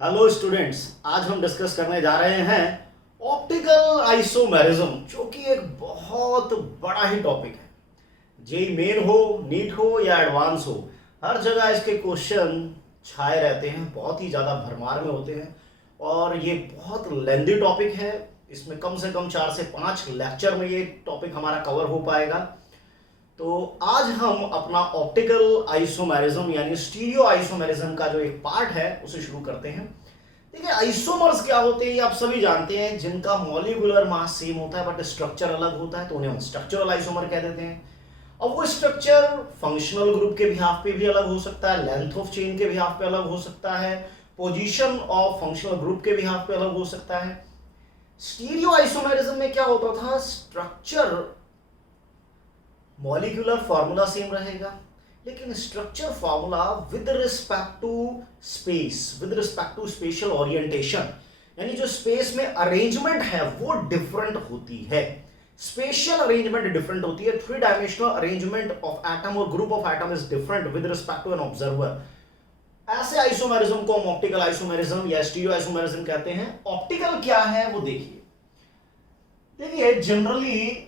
Hello students, आज हम discuss करने जा रहे हैं ऑप्टिकल आइसोमेरिज्म, जो कि एक बहुत बड़ा ही टॉपिक है। जेई मेन हो, नीट हो या एडवांस हो, हर जगह इसके क्वेश्चन छाए रहते हैं, बहुत ही ज़्यादा भरमार में होते हैं और ये बहुत लेंदी टॉपिक है। इसमें कम से कम 4 से 5 लेक्चर में ये टॉपिक हमारा कवर हो पाएगा। तो आज हम अपना ऑप्टिकल आइसोमेरिज्म यानी स्टीरियो आइसोमेरिज्म का जो एक पार्ट है उसे शुरू करते हैं। देखिए, आइसोमर्स क्या होते हैं ये आप सभी जानते हैं, जिनका मॉलिक्यूलर मास सेम होता है बट स्ट्रक्चर अलग होता है, तो उन्हें हम स्ट्रक्चरल आइसोमर कह देते हैं। अब वो स्ट्रक्चर फंक्शनल ग्रुप के बिहाफ पे भी अलग हो सकता है, लेंथ ऑफ चेन के बिहाफ पे अलग हो सकता है, पोजीशन ऑफ फंक्शनल ग्रुप के बिहाफ पे अलग हो सकता है। स्टीरियो आइसोमेरिज्म में क्या होता था, स्ट्रक्चर मॉलिक्यूलर फॉर्मूला सेम रहेगा लेकिन structure formula with respect to space, with respect to special orientation, यानी जो स्पेस में अरेंजमेंट है वो डिफरेंट होती है। स्पेशल अरेंजमेंट डिफरेंट होती है। 3 डायमेंशनल अरेंजमेंट ऑफ एटम और group of atom is different with respect to an observer. ऐसे आइसोमेरिज्म को हम ऑप्टिकल आइसोमेरिज्म या स्टीरियो आइसोमेरिज्म कहते हैं। ऑप्टिकल क्या है वो देखिए जनरली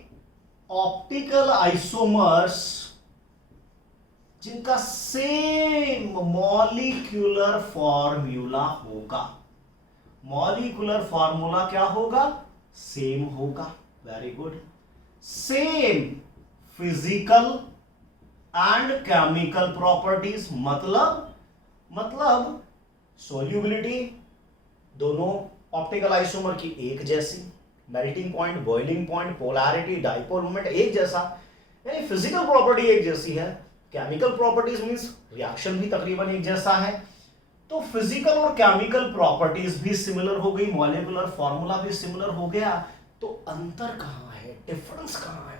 ऑप्टिकल आइसोमर्स जिनका सेम मॉलिक्यूलर फॉर्मूला होगा, मॉलिक्यूलर फॉर्मूला क्या होगा, सेम होगा। Very good. Same physical and chemical properties, मतलब सॉल्युबिलिटी दोनों ऑप्टिकल आइसोमर की एक जैसी, melting point, boiling point, polarity, dipole moment एक जैसा, यानी फिजिकल प्रॉपर्टी एक जैसी है। केमिकल प्रॉपर्टीज मींस रिएक्शन भी तकरीबन एक जैसा है। तो फिजिकल और केमिकल प्रॉपर्टीज भी सिमिलर हो गई, मॉलिक्यूलर फॉर्मूला भी सिमिलर हो गया। तो अंतर कहां है, डिफरेंस कहां है?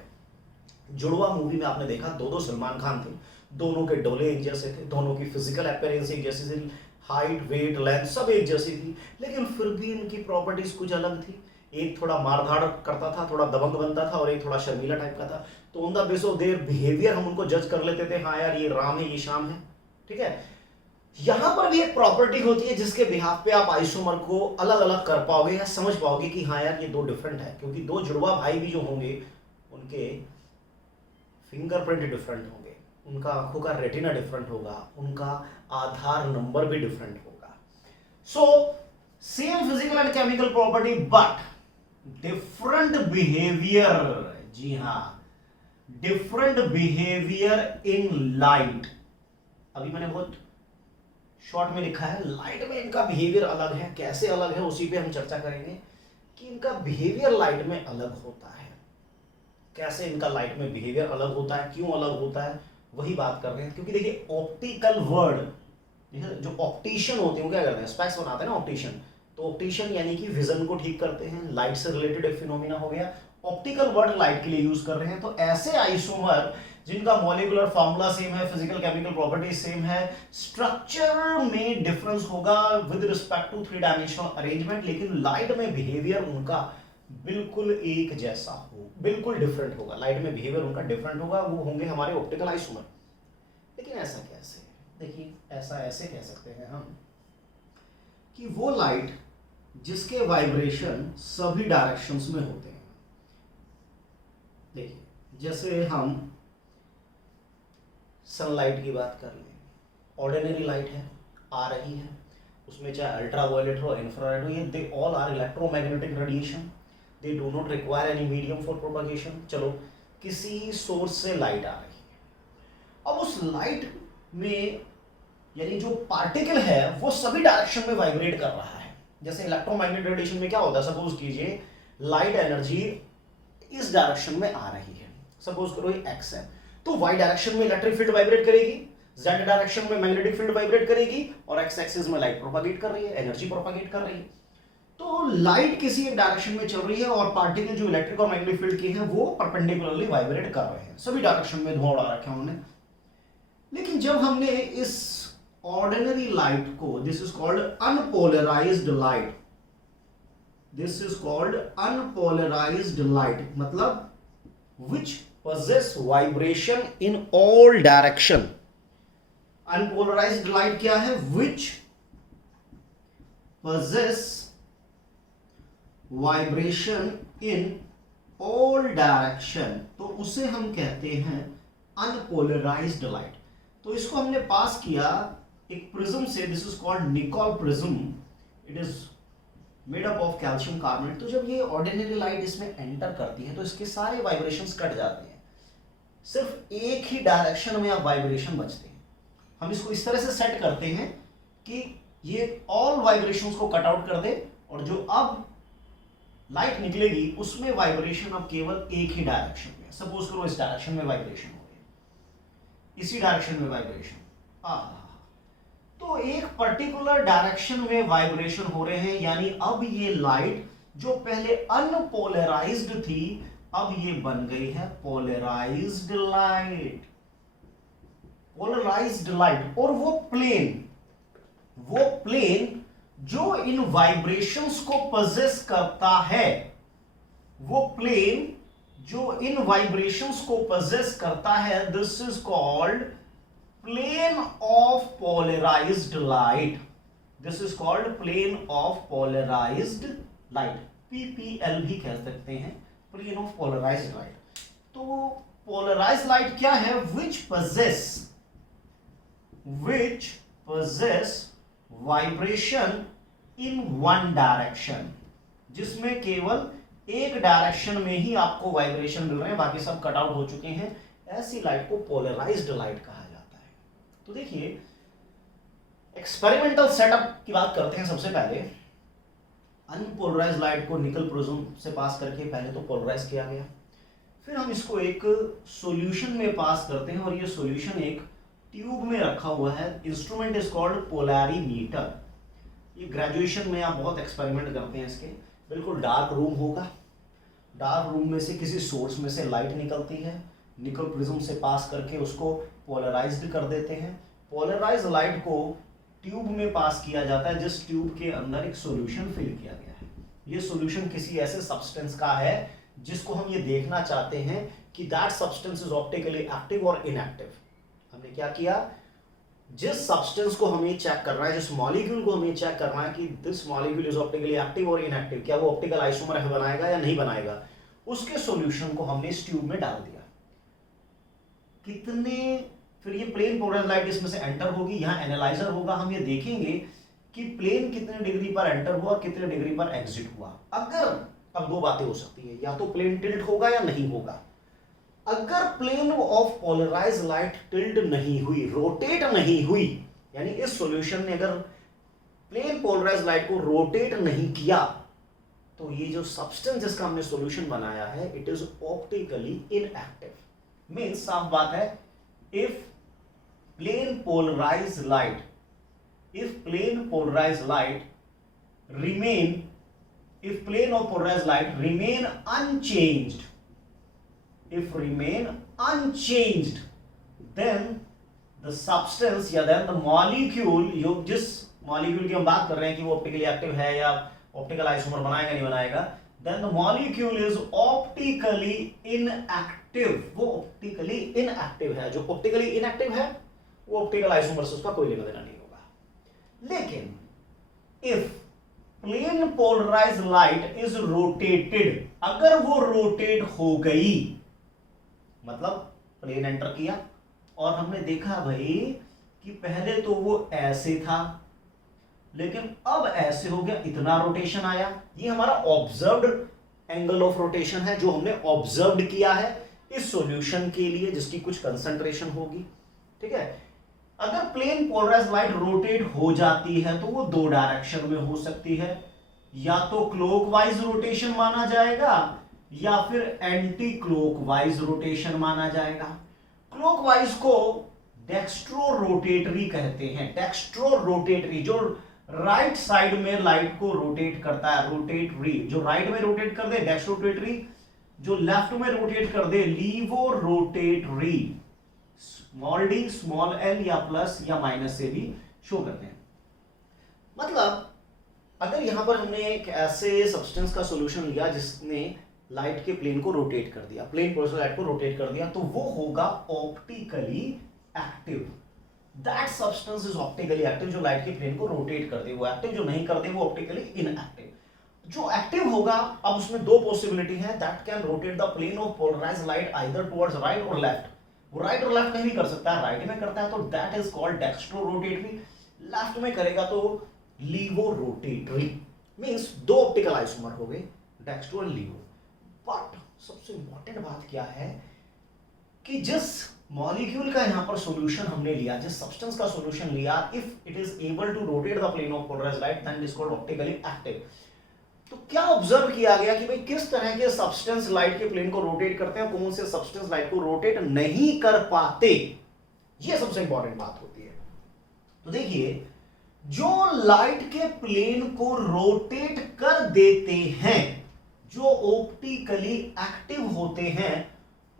जुड़वा मूवी में आपने देखा दो सलमान खान थे, दोनों के डोले एक जैसे थे, दोनों की फिजिकल अपीयरेंस एक जैसी थी, हाइट, वेट, लेंथ सब एक जैसी थी, लेकिन फिर भी इनकी प्रॉपर्टीज कुछ अलग थी। एक थोड़ा मारधाड़ करता था, थोड़ा दबंग बनता था, और एक थोड़ा शर्मीला टाइप का था। तो on the base of their behaviour हम उनको जज कर लेते थे, हाँ यार ये राम है, ये श्याम है। ठीक है, यहां पर भी एक प्रॉपर्टी होती है जिसके बिहाफ पे आप आइसोमर को अलग अलग कर पाओगे या समझ पाओगे कि हाँ यार ये दो डिफरेंट है, क्योंकि दो जुड़वा भाई भी जो होंगे उनके फिंगरप्रिंट डिफरेंट होंगे, उनका आंखों का रेटिना डिफरेंट होगा, उनका आधार नंबर भी डिफरेंट होगा। So same physical and chemical property but different behaviour. जी हां, डिफरेंट बिहेवियर इन लाइट। अभी मैंने बहुत शॉर्ट में लिखा है, लाइट में इनका बिहेवियर अलग है। कैसे अलग है उसी पे हम चर्चा करेंगे कि इनका बिहेवियर लाइट में अलग होता है। कैसे इनका लाइट में बिहेवियर अलग होता है, क्यों अलग होता है, वही बात कर रहे हैं। क्योंकि देखिए ऑप्टिकल वर्ड, जो ऑप्टिशियन होते हैं वो क्या करते हैं, स्पेक्स बनाते हैं ना ऑप्टिशियन। तो ऑप्टिशियन यानी कि विजन को ठीक करते हैं, लाइट से रिलेटेड एक फिनोमिना हो गया। ऑप्टिकल वर्ड लाइट के लिए यूज कर रहे हैं। तो ऐसे आइसोमर जिनका मॉलिक्यूलर फॉर्मूला सेम है, फिजिकल केमिकल प्रॉपर्टी सेम है, स्ट्रक्चर में डिफरेंस होगा with respect to 3 dimensional arrangement, लेकिन लाइट में बिहेवियर उनका बिल्कुल एक जैसा हो, बिल्कुल डिफरेंट होगा। लाइट में बिहेवियर उनका डिफरेंट होगा, वो होंगे हमारे ऑप्टिकल आइसोमर। लेकिन ऐसा कैसे? देखिए ऐसा ऐसे कह सकते हैं हम कि वो लाइट जिसके वाइब्रेशन सभी डायरेक्शंस में होते हैं। देखिए जैसे हम सनलाइट की बात कर लें, ऑर्डिनरी लाइट है, आ रही है, उसमें चाहे अल्ट्रा वायलेट हो, इंफ्रारेड हो, ये they all are electromagnetic radiation, they do not require any medium for propagation. चलो किसी सोर्स से लाइट आ रही है, अब उस लाइट में यानी जो पार्टिकल है वो सभी डायरेक्शन में वाइब्रेट कर रहा है। जैसे इलेक्ट्रोमैग्नेटिक रेडिएशन में क्या होता है, सपोज कीजिए लाइट एनर्जी इस डायरेक्शन में आ रही है, सपोज करो ये एक्स है, तो वाई डायरेक्शन में इलेक्ट्रिक फील्ड वाइब्रेट करेगी, जेड डायरेक्शन में मैग्नेटिक फील्ड वाइब्रेट करेगी, और एक्स एक्सिस में लाइट प्रोपागेट कर रही है, एनर्जी प्रोपागेट कर रही है। तो लाइट किसी एक डायरेक्शन में चल रही है और पार्टिकल जो इलेक्ट्रिक और मैग्नेटिक फील्ड के हैं वो परपेंडिकुलरली वाइब्रेट कर रहे हैं, सभी डायरेक्शन में धुआं उड़ा रखा है उन्होंने। लेकिन जब हमने इस ऑर्डिनरी लाइट को, this is called unpolarised light, this is called unpolarised light, मतलब which possess vibration in all direction। Unpolarised light क्या है, which possess vibration in all direction, तो उसे हम कहते हैं अनपोलराइज्ड लाइट। तो इसको हमने पास किया एक प्रिज्म से, this is called Nicol prism, it is made up of calcium carbonate. तो जब ये ऑर्डिनरी लाइट इसमें एंटर करती है तो इसके सारे वाइब्रेशंस कट जाते हैं, सिर्फ एक ही डायरेक्शन में अब वाइब्रेशन बचते हैं। हम इसको इस तरह से सेट करते हैं कि ये ऑल वाइब्रेशंस को कट आउट कर दे, और जो अब लाइट निकलेगी उसमें वाइब्रेशन अब केवल एक ही डायरेक्शन में। सपोज करो इस डायरेक्शन में वाइब्रेशन हो रही है, इसी डायरेक्शन में वाइब्रेशन, तो एक पर्टिकुलर डायरेक्शन में वाइब्रेशन हो रहे हैं, यानी अब ये लाइट जो पहले अनपोलराइज्ड थी अब ये बन गई है पोलराइज्ड लाइट। पोलराइज्ड लाइट, और वो प्लेन जो इन वाइब्रेशंस को पजेस करता है, वो प्लेन जो इन वाइब्रेशंस को पजेस करता है, this is called plane of polarised light. This is called plane of polarised light, PPL भी कह सकते हैं, प्लेन ऑफ पोलराइज्ड लाइट। तो पोलराइज्ड लाइट क्या है? Which possess vibration in one direction, जिसमें केवल एक डायरेक्शन में ही आपको वाइब्रेशन मिल रहे हैं, बाकी सब कट आउट हो चुके हैं, ऐसी लाइट को पोलराइज्ड लाइट कहा जाता है। तो देखिए एक्सपेरिमेंटल सेटअप की बात करते हैं। सबसे पहले अनपोलराइज्ड लाइट को निकल प्रिज्म से पास करके पहले तो पोलराइज किया गया, फिर हम इसको एक सॉल्यूशन में पास करते हैं, और ये सॉल्यूशन एक ट्यूब में रखा हुआ है। Instrument is called polarimeter. ये ग्रेजुएशन में आप बहुत एक्सपेरिमेंट करते हैं इसके। बिल्कुल डार्क रूम होगा, डार्क रूम में से किसी सोर्स में से लाइट निकलती है, निकल प्रिज्म से पास करके उसको पोलराइज्ड कर देते हैं। पोलराइज्ड लाइट को ट्यूब में पास किया जाता है, जिस ट्यूब के अंदर एक सॉल्यूशन फिल किया गया है। ये सॉल्यूशन किसी ऐसे सब्सटेंस का है जिसको हम ये देखना चाहते हैं कि that substance is optically active और इनएक्टिव। हमने क्या किया, जिस सब्सटेंस को हमें चेक करना है, जिस मॉलिक्यूल को हमें चेक करना है कि this molecule is optically active और इनएक्टिव, क्या वो ऑप्टिकल आइसोमर बनाएगा या नहीं बनाएगा, उसके सॉल्यूशन को हमने इस ट्यूब में डाल दिया। फिर ये प्लेन पोलराइज्ड लाइट इसमें से एंटर होगी, यहाँ एनालाइजर होगा, हम ये देखेंगे कि प्लेन कितने डिग्री पर एंटर हुआ और कितने डिग्री पर एग्जिट हुआ। अगर अब दो बातें हो सकती है, या तो प्लेन टिल्ट होगा या नहीं होगा। अगर plane of polarised light tilt नहीं हुई, रोटेट नहीं हुई, यानी इस सॉल्यूशन ने अगर प्लेन पोलराइज्ड लाइट को रोटेट नहीं किया, तो ये जो सब्सटेंस जिसका हमने सॉल्यूशन बनाया है it is optically inactive. Means साफ बात है, if plane polarised light remain if plane of polarized light remain unchanged, then the substance या then the molecule, जिस molecule की हम बात कर रहे हैं कि वो ऑप्टिकली एक्टिव है या ऑप्टिकल आइसोमर बनाएगा नहीं बनाएगा, then the molecule is optically inactive, वो ऑप्टिकली इनएक्टिव है। जो ऑप्टिकली इनएक्टिव है वो ऑप्टिकल आइसोमर से उसका कोई लेना देना नहीं होगा। लेकिन if plane polarised light is rotated, अगर वो रोटेट हो गई, मतलब प्लेन एंटर किया और हमने देखा भाई कि पहले तो वो ऐसे था लेकिन अब ऐसे हो गया, इतना रोटेशन आया, ये हमारा ऑब्जर्व्ड एंगल ऑफ रोटेशन है जो हमने ऑब्जर्व्ड किया है इस सॉल्यूशन के लिए जिसकी कुछ कंसंट्रेशन होगी। ठीक है, अगर प्लेन पोलराइज्ड लाइट रोटेट हो जाती है तो वो दो डायरेक्शन में हो सकती है, या तो क्लॉकवाइज रोटेशन माना जाएगा या फिर एंटी क्लॉकवाइज रोटेशन माना जाएगा। क्लॉकवाइज को डेक्स्ट्रो रोटेटरी कहते हैं। डेक्स्ट्रो रोटेटरी जो राइट साइड में लाइट को रोटेट करता है, रोटेटरी जो राइट में रोटेट कर दे डेक्स्ट्रो रोटेटरी, जो लेफ्ट में रोटेट कर दे laevo rotatory. Small D, small L या प्लस या माइनस से भी शो करते हैं। मतलब अगर यहां पर हमने एक ऐसे सब्सटेंस का सॉल्यूशन लिया जिसने लाइट के प्लेन को रोटेट कर दिया, प्लेन पोलराइज्ड लाइट को रोटेट कर दिया, तो वो होगा optically active. That substance is optically active, जो लाइट के प्लेन को रोटेट कर दे वो एक्टिव, जो नहीं कर दे वो ऑप्टिकली इनएक्टिव। जो एक्टिव होगा, अब उसमें दो पॉसिबिलिटी है, that can rotate the plane of polarised light either towards right और लेफ्ट। वो राइट और लेफ्ट कहीं भी कर सकता है, राइट में करता है तो that is called dextro rotatory, left में करेगा तो लीवो रोटेटरी। मींस दो ऑप्टिकल आइसोमर हो गए, डेक्स्ट्रो एंड लीवो। बट सबसे इंपॉर्टेंट बात क्या है कि जिस मॉलिक्यूल का यहां पर सॉल्यूशन हमने लिया, जिस सब्सटेंस का सॉल्यूशन लिया, if it is able to rotate the plane of polarised light then it is called optically active. तो क्या ऑब्जर्व किया गया कि भाई किस तरह के सब्सटेंस लाइट के प्लेन को रोटेट करते हैं, कौन से सब्सटेंस लाइट को रोटेट नहीं कर पाते, ये सबसे इंपॉर्टेंट बात होती है। तो देखिए, जो लाइट के प्लेन को रोटेट कर देते हैं, जो ऑप्टिकली एक्टिव होते हैं,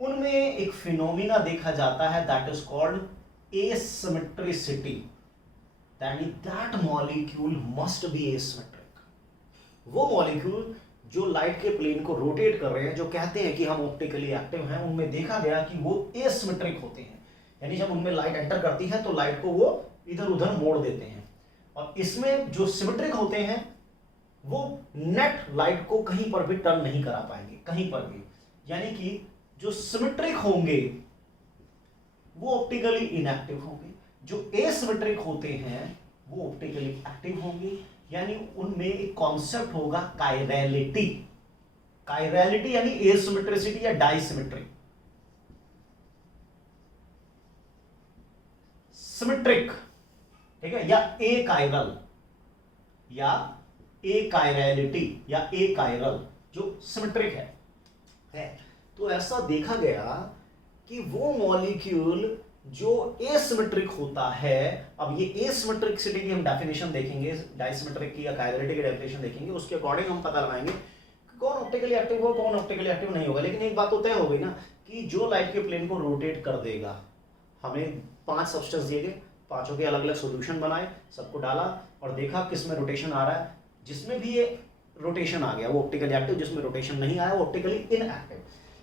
उनमें एक फिनोमिना देखा जाता है that is called asymmetricity, that molecule must be asymmetric. वो मॉलिक्यूल जो लाइट के प्लेन को रोटेट कर रहे हैं, जो कहते हैं कि हम ऑप्टिकली एक्टिव हैं, उनमें देखा गया कि वो एसिमेट्रिक होते हैं, यानी जब उनमें लाइट एंटर करती है तो लाइट को वो इधर उधर मोड़ देते हैं। और इसमें जो सिमेट्रिक होते हैं वो नेट लाइट को कहीं पर भी टर्न नहीं करा पाएंगे, कहीं पर भी। यानी कि जो सिमेट्रिक होंगे वो ऑप्टिकली इनएक्टिव होंगे, जो एसिमेट्रिक होते हैं वो ऑप्टिकली एक्टिव होंगे। यानी उनमें एक कॉन्सेप्ट होगा कायरैलिटी, कायरैलिटी यानी एसिमेट्रिसिटी या डाइसिमेट्री। सिमेट्रिक, ठीक है, या ए कायरल या ए कायरैलिटी या ए कायरल, जो सिमेट्रिक है। तो ऐसा देखा गया कि वो मॉलिक्यूल जो एसिमेट्रिक होता है, अब ये एसिमेट्रिसिटी की हम डेफिनेशन देखेंगे, डाइसिमेट्रिक की या कायरलिटी की डेफिनेशन देखेंगे, उसके अकॉर्डिंग हम पता लगाएंगे कि कौन ऑप्टिकली एक्टिव होगा, कौन ऑप्टिकली एक्टिव नहीं होगा। लेकिन एक बात तो तय हो गई ना कि जो लाइट के प्लेन को रोटेट कर देगा, हमें 5 सब्सटेंस दिए गए, पांचों के अलग अलग सॉल्यूशन बनाए, सबको डाला और देखा किस में रोटेशन आ रहा है। जिसमें भी ये रोटेशन आ गया वो ऑप्टिकली एक्टिव, जिसमें रोटेशन नहीं आया वो ऑप्टिकली इनएक्टिव।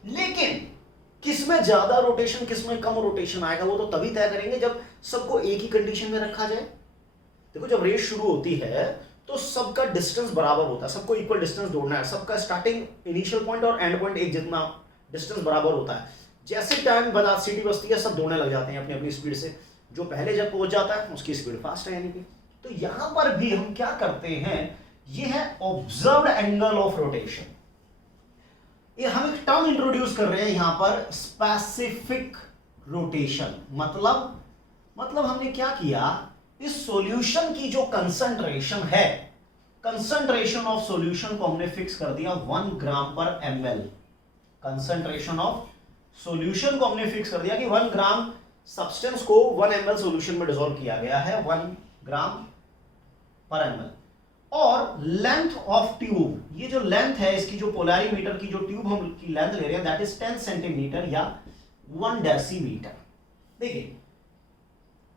लेकिन किसमें ज्यादा रोटेशन, किसमें कम रोटेशन आएगा, वो तो तभी तय करेंगे जब सबको एक ही कंडीशन में रखा जाए। देखो, जब रेस शुरू होती है तो सबका डिस्टेंस बराबर होता है, सबको इक्वल डिस्टेंस दौड़ना है, सबका स्टार्टिंग इनिशियल पॉइंट और एंड पॉइंट एक जितना डिस्टेंस बराबर होता है। जैसे टाइम बना सिटी बसती है, सब दौड़ने लग जाते हैं अपनी अपनी स्पीड से, जो पहले जब पहुंच जाता है उसकी स्पीड फास्ट है यानी कि। तो यहां पर भी हम क्या करते हैं, ये है ऑब्जर्व्ड एंगल ऑफ रोटेशन। ये हम एक टर्म इंट्रोड्यूस कर रहे हैं यहां पर, स्पेसिफिक रोटेशन। मतलब हमने क्या किया, इस सॉल्यूशन की जो कंसंट्रेशन है, कंसंट्रेशन ऑफ सॉल्यूशन को हमने फिक्स कर दिया 1 ग्राम पर ml। कंसंट्रेशन ऑफ सॉल्यूशन को हमने फिक्स कर दिया कि 1 ग्राम सब्सटेंस को 1 ml सॉल्यूशन में डिसॉल्व किया गया है, 1 ग्राम पर ml। और लेंथ ऑफ ट्यूब, ये जो लेंथ है इसकी, जो पोलैरिमीटर की जो ट्यूब हम की लेंथ ले रहे हैं दैट इज 10 सेंटीमीटर या 1 डेसीमीटर। देखिए,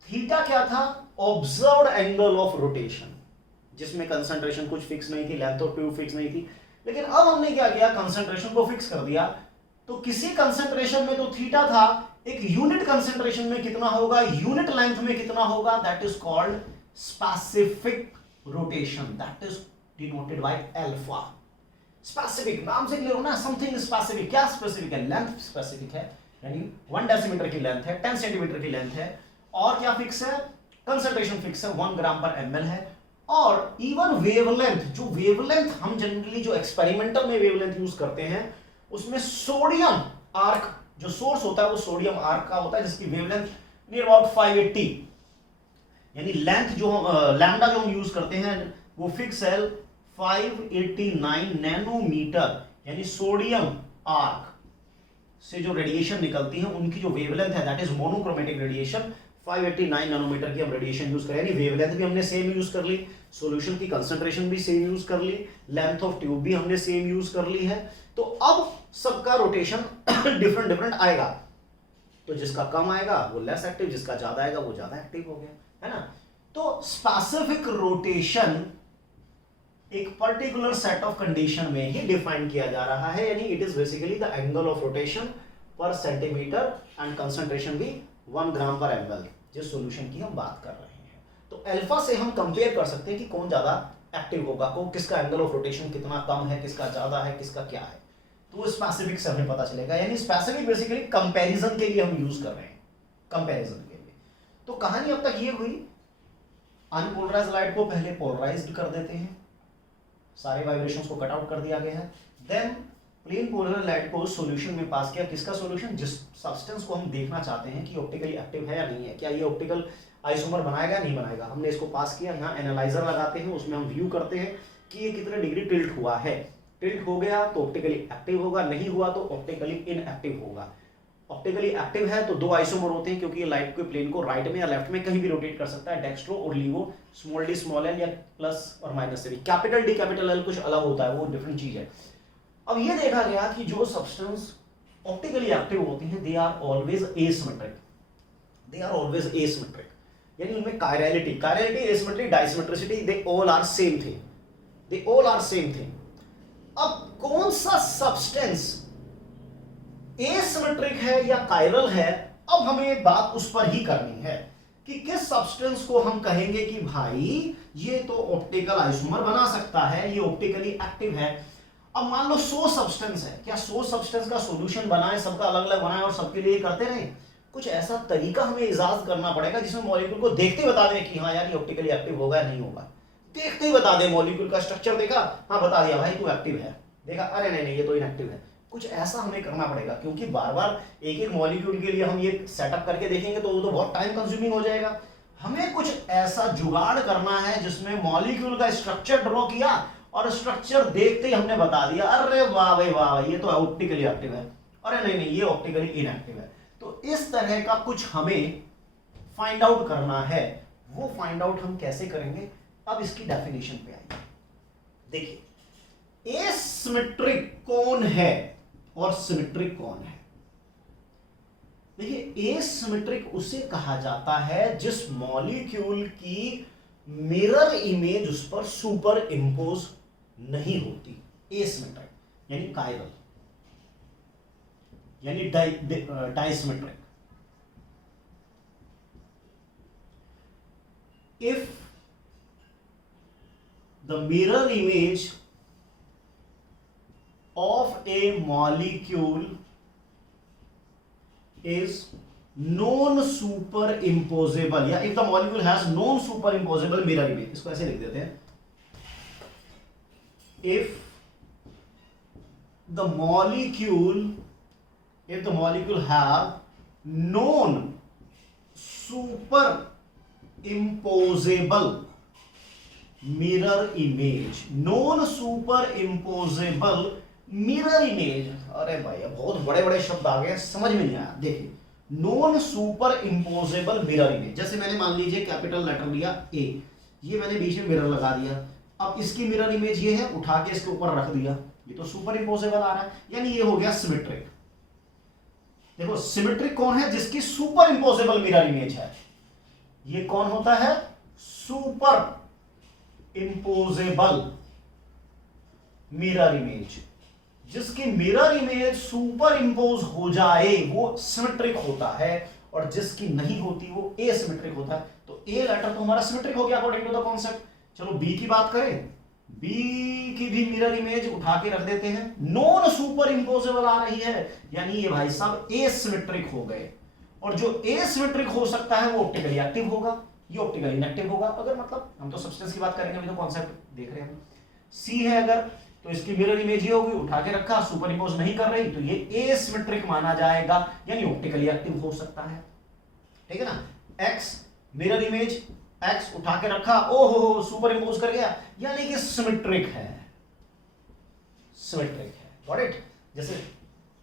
थीटा क्या था, ऑब्जर्व्ड एंगल ऑफ रोटेशन, जिसमें कंसंट्रेशन कुछ फिक्स नहीं थी, लेंथ ऑफ ट्यूब फिक्स नहीं थी। लेकिन अब हमने क्या किया, कंसंट्रेशन को फिक्स कर दिया। तो किसी कंसंट्रेशन में तो थीटा था, एक यूनिट कंसंट्रेशन में कितना होगा, यूनिट लेंथ में कितना होगा, that is called specific rotation, that is denoted by alpha. Specific नाम से क्लियर हो ना, समथिंग स्पेसिफिक। क्या स्पेसिफिक है, लेंथ स्पेसिफिक है, यानी 1 डेसीमीटर की लेंथ है, 10 सेंटीमीटर की लेंथ है। और क्या फिक्स है, कंसंट्रेशन फिक्स है, 1 ग्राम पर ml है। और इवन वेवलेंथ, जो वेवलेंथ हम जनरली जो एक्सपेरिमेंटल में वेवलेंथ यूज करते हैं, उसमें सोडियम आर्क जो सोर्स होता है वो सोडियम आर्क का होता है, जिसकी वेवलेंथ नियर अबाउट 580, यानी लेंथ जो लैम्डा जो हम यूज करते हैं वो फिक्स है 589 नैनोमीटर। यानी सोडियम आर्क से जो रेडिएशन निकलती है उनकी जो वेवलेंथ है that is monochromatic radiation, 589 nanometre की हम रेडिएशन यूज करें, यानी वेवलेंथ भी हमने सेम यूज कर ली, सॉल्यूशन की कंसंट्रेशन भी सेम यूज कर ली, लेंथ ऑफ ट्यूब भी हमने सेम यूज कर ली है। तो अब सबका रोटेशन डिफरेंट डिफरेंट आएगा, तो जिसका कम आएगा वो लेस एक्टिव, जिसका ज्यादा आएगा वो ज्यादा एक्टिव हो गया, है ना। तो स्पेसिफिक रोटेशन एक पर्टिकुलर सेट ऑफ कंडीशन में ही डिफाइन किया जा रहा है, यानी it is basically the angle of rotation पर सेंटीमीटर एंड कंसंट्रेशन भी 1 ग्राम पर ml। जिस सॉल्यूशन की हम बात कर रहे हैं। तो अल्फा से हम कंपेयर कर सकते हैं कि कौन ज़्यादा एक्टिव होगा, को किसका एंगल ऑफ रोटेशन कितना कम है, किसका ज़्यादा है, किसका क्या है, तो वो स्पेसिफिक से हमें पता चलेगा। यानी स्पेसिफिक बेसिकली कंपैरिजन के लिए हम यूज कर रहे हैं, कंपैरिजन के लिए। तो कहानी अब तक ये हुई, अनपोलराइज्ड लाइट को पहले पोलराइज्ड कर देते हैं, सारे वाइब्रेशंस को कट आउट कर दिया गया है। देन प्लेन पोलर लाइट को सॉल्यूशन में पास किया। किसका सॉल्यूशन? जिस सब्सटेंस को हम देखना चाहते हैं कि ऑप्टिकली एक्टिव है या नहीं है, क्या ये ऑप्टिकल आइसोमर बनाएगा नहीं बनाएगा, हमने इसको पास किया। यहाँ एनालाइजर लगाते हैं, उसमें हम व्यू करते हैं कि ये कितने डिग्री टिल्ट हुआ है। टिल्ट हो गया तो ऑप्टिकली एक्टिव होगा, नहीं हुआ तो ऑप्टिकली इनएक्टिव होगा। ऑप्टिकली एक्टिव है तो दो आइसोमर होते हैं, क्योंकि ये लाइट के प्लेन को राइट में या लेफ्ट में कहीं भी रोटेट कर सकता है, डेक्स्ट्रो और लीवो, स्मॉल डी स्मॉल एल या प्लस और माइनस से भी। कैपिटल डी कैपिटल एल कुछ अलग होता है, वो डिफरेंट चीज है। अब ये देखा गया कि जो सब्सटेंस ऑप्टिकली एक्टिव होती हैं they are always asymmetric, they are always asymmetric, यानी उनमें chirality, asymmetry, dissymmetricity, they all are same thing, they all are same thing. अब कौन सा सब्सटेंस एसिमेट्रिक है या कायरल है, अब हमें बात उस पर ही करनी है कि किस सब्सटेंस को हम कहेंगे कि भाई ये तो ऑप्टिकल आइसोमर बना सकता है, ये ऑप्टिकली एक्टिव है। अब मान लो 100 सब्सटेंस है, क्या 100 सब्सटेंस का सॉल्यूशन बनाए, सबका अलग अलग बनाए और सबके लिए करते रहे? कुछ ऐसा तरीका हमें इजाद करना पड़ेगा जिसमें मॉलिक्यूल को देखते ही बता दें कि हाँ यार ये ऑप्टिकली एक्टिव होगा या नहीं होगा। देखते ही बता दें, मॉलिक्यूल का स्ट्रक्चर देखा, हाँ बता दिया भाई तू एक्टिव है, देखा अरे नहीं नहीं ये तो इनएक्टिव है। कुछ ऐसा हमें करना पड़ेगा, क्योंकि बार बार एक एक मॉलिक्यूल के लिए हम ये सेटअप करके देखेंगे तो वो तो बहुत टाइम कंज्यूमिंग हो जाएगा। हमें कुछ ऐसा जुगाड़ करना है जिसमें मॉलिक्यूल का स्ट्रक्चर ड्रॉ किया और स्ट्रक्चर देखते ही हमने बता दिया अरे वाह भाई वाह ये तो ऑप्टिकली एक्टिव है, अरे नहीं नहीं ये ऑप्टिकली इनएक्टिव है। तो इस तरह का कुछ हमें फाइंड आउट करना है। वो फाइंड आउट हम कैसे करेंगे, अब इसकी डेफिनेशन पे आइए। देखिए एसिमेट्रिक कौन है और सिमेट्रिक कौन है। देखिए एसिमेट्रिक उसे कहा जाता है जिस मॉलिक्यूल की मिरर इमेज उस पर सुपर इंपोज नहीं होती, एसिमेट्रिक यानी कायरल यानी dissymmetric. If the mirror image of a molecule is non superimposable, या if the molecule has non superimposable mirror image, इसको ऐसे लिख देते हैं, if the molecule have non superimposable mirror image, non superimposable mirror image, अरे भाई बहुत बड़े बड़े शब्द आ गए, समझ में नहीं आया। देखिए non super imposable mirror image, जैसे मैंने मान लीजिए कैपिटल लेटर लिया ए, ये मैंने बीच में मिरर लगा दिया, अब इसकी मिरर इमेज ये है, उठा के इसके ऊपर रख दिया, ये तो सुपर इंपोजेबल आ रहा है, यानी ये हो गया सिमेट्रिक। देखो सिमेट्रिक कौन है? जिसकी सुपर इंपोजेबल मिरर इमेज है। ये कौन होता है? Super imposable mirror image. जिसकी मिरर इमेज सुपर इंपोज हो जाए वो सिमेट्रिक होता है, और जिसकी नहीं होती वो एसिमेट्रिक होता है। तो ए लेटर तो हमारा सिमेट्रिक हो गया अकॉर्डिंग टू द कॉन्सेप्ट। चलो बी की बात करें, बी की भी मिरर इमेज उठा के रख देते हैं, नॉन सुपर इंपोजेबल आ रही है, यानी ये भाई साहब एसिमेट्रिक हो गए। और जो एसिमेट्रिक हो सकता है वो ऑप्टिकली एक्टिव होगा, ये ऑप्टिकली इनएक्टिव होगा। अगर मतलब हम तो सब्सटेंस की बात करेंगे, अभी तो कॉन्सेप्ट देख रहे हैं। सी है अगर, तो इसकी मिरर इमेज ये होगी, उठा के रखा, सुपर इंपोज नहीं कर रही, तो ये एसिमेट्रिक माना जाएगा, यानी ऑप्टिकली एक्टिव हो सकता है। ठीक है ना। एक्स मिरर इमेज, एक्स उठा के रखा, ओहो सुपर इंपोज कर गया, यानी कि सिमेट्रिक है, सिमेट्रिक है। Got it. जैसे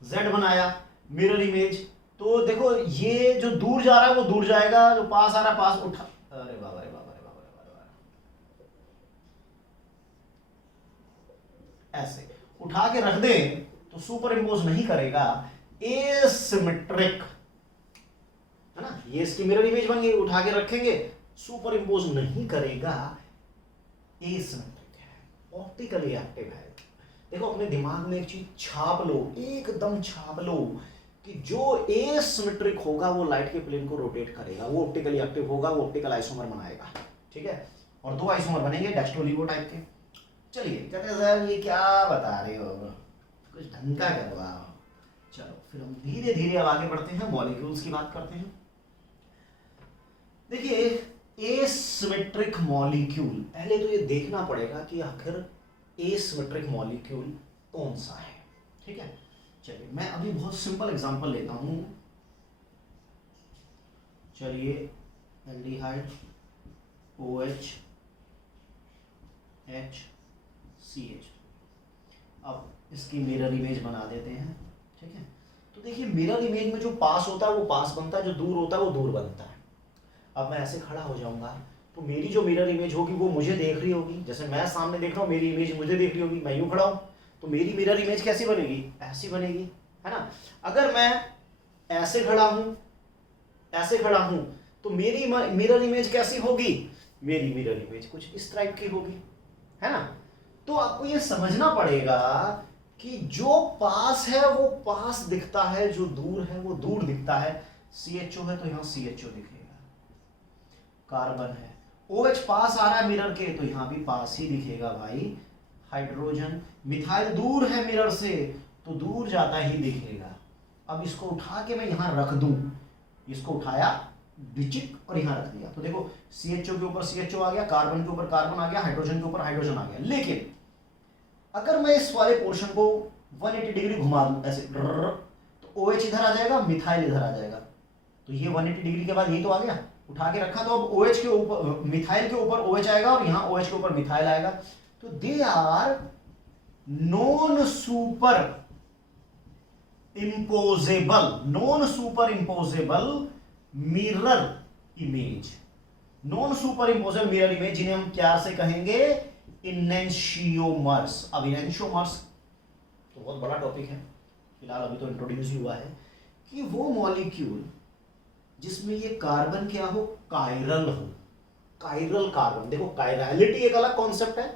जेड बनाया मिरर इमेज, तो देखो ये जो दूर जा रहा है वो दूर जाएगा, जो पास आ रहा है पास उठा, अरे बाबा रे बाबा रे बाबा रे बाबा, ऐसे उठा के रख दे तो सुपर इंपोज नहीं करेगा, एसिमेट्रिक है ना। ये इसकी मिरर इमेज बन गई, उठा के रखेंगे, सुपर इंपोज नहीं करेगा, एसिमेट्रिक है, ऑप्टिकली एक्टिव है। देखो अपने दिमाग में एक चीज छाप लो, एकदम छाप लो कि जो एसिमेट्रिक होगा वो लाइट के प्लेन को रोटेट करेगा, वो ऑप्टिकली एक्टिव होगा, वो ऑप्टिकल आइसोमर बनाएगा, ठीक है। और दो आइसोमर बनेंगे डेक्स्ट्रो-लिगो टाइप के। चलिए कहते हैं सर ये क्या बता रहे हो, कुछ ढंग का करवाओ। चलो फिर हम धीरे धीरे अब आगे बढ़ते हैं, मॉलिक्यूल्स की बात करते हैं। देखिए एसिमेट्रिक मॉलिक्यूल, पहले तो ये देखना पड़ेगा कि आखिर एसिमेट्रिक मॉलिक्यूल कौन सा है, ठीक है। चलिए मैं अभी बहुत सिंपल एग्जांपल लेता हूं। चलिए एल्डिहाइड OH HCH, अब इसकी मिरर इमेज बना देते हैं, ठीक है। तो देखिए मिरर इमेज में जो पास होता है वो पास बनता है, जो दूर होता है वो दूर बनता है। अब मैं ऐसे खड़ा हो जाऊंगा तो मेरी जो मिरर इमेज होगी वो मुझे देख रही होगी, जैसे मैं सामने देख रहा हूँ मेरी इमेज मुझे देख रही होगी, मैं यूं खड़ा हूं तो मेरी मिरर इमेज कैसी बनेगी, ऐसी बनेगी, है ना। अगर मैं ऐसे खड़ा हूं, ऐसे खड़ा हूं तो मेरी मिरर इमेज कैसी होगी, मेरी मिरर इमेज कुछ इस टाइप की होगी, है ना। तो आपको ये समझना पड़ेगा कि जो पास है वो पास दिखता है, जो दूर है वो दूर दिखता है। CHO है तो यहां CHO दिखेगा, कार्बन है, OH पास आ रहा है मिरर के तो यहां भी पास ही दिखेगा भाई। हाइड्रोजन, मिथाइल दूर है मिरर से तो दूर जाता ही दिखेगा। अब इसको उठा के मैं यहां रख दूं, इसको उठाया डिचिक और यहां रख दिया तो देखो CHO के ऊपर CHO आ गया, कार्बन के ऊपर कार्बन आ गया, हाइड्रोजन के ऊपर हाइड्रोजन आ गया। लेकिन अगर मैं इस वाले पोर्शन को 180 डिग्री घुमा दूं ऐसे तो OH इधर आ जाएगा, मिथाइल इधर आ जाएगा, तो ये 180 डिग्री के बाद ये तो आ गया, उठा के रखा तो अब OH के ऊपर मिथाइल के ऊपर OH आएगा और यहां OH के ऊपर मिथाइल आएगा। तो they are non superimposable mirror image, non superimposable mirror image, जिन्हें हम क्या से कहेंगे, इनेंशियोमर्स। अब इनेंशियोमर्स तो बहुत बड़ा टॉपिक है, फिलहाल अभी तो इंट्रोड्यूस हुआ है कि वो मॉलिक्यूल जिसमें ये कार्बन क्या हो, कायरल हो, कायरल कार्बन। देखो कायरलिटी एक अलग कॉन्सेप्ट है,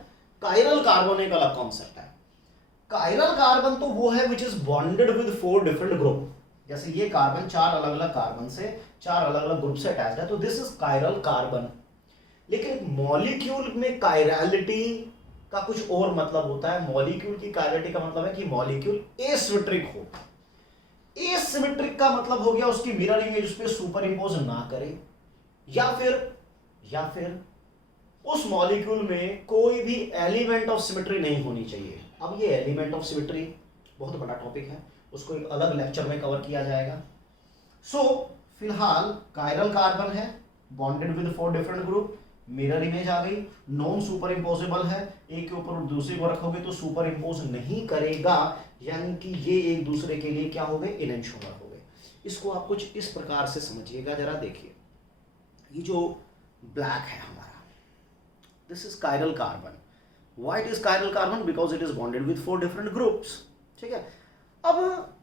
कायरल कार्बन एक अलग कॉन्सेप्ट है। कायरल कार्बन तो वो है which is bonded with 4 different group, जैसे ये कार्बन 4 अलग अलग कार्बन से 4 अलग अलग ग्रुप से अटैच्ड है, तो दिस इज कायरल कार्बन। लेकिन मॉलिक्यूल में कायरलिटी का कुछ और मतलब होता है। मॉलिक्यूल की कायरलिटी का मतलब है कि मॉलिक्यूल एसिमेट्रिक हो। एसिमेट्रिक का मतलब हो गया उसकी मिरर इमेज उस पर सुपर इंपोज ना करे, या फिर उस मॉलिक्यूल में कोई भी एलिमेंट ऑफ सिमेट्री नहीं होनी चाहिए। अब ये एलिमेंट ऑफ सिमेट्री बहुत बड़ा टॉपिक है, उसको एक अलग लेक्चर में कवर किया जाएगा। फिलहाल कायरल कार्बन है, bonded with 4 different group, mirror image आ गई, नॉन सुपर इम्पोजेबल है, एक के ऊपर दूसरे को रखोगे तो सुपर इम्पोज नहीं करेगा, यानी कि ये एक दूसरे के लिए क्या हो गए, इनेंशियोमर हो गए। इसको आप कुछ इस प्रकार से समझिएगा, जरा देखिए, ये जो ब्लैक है हमारा, this is chiral carbon. Why it is chiral carbon, because it is bonded with 4 different groups, ठीक है। अब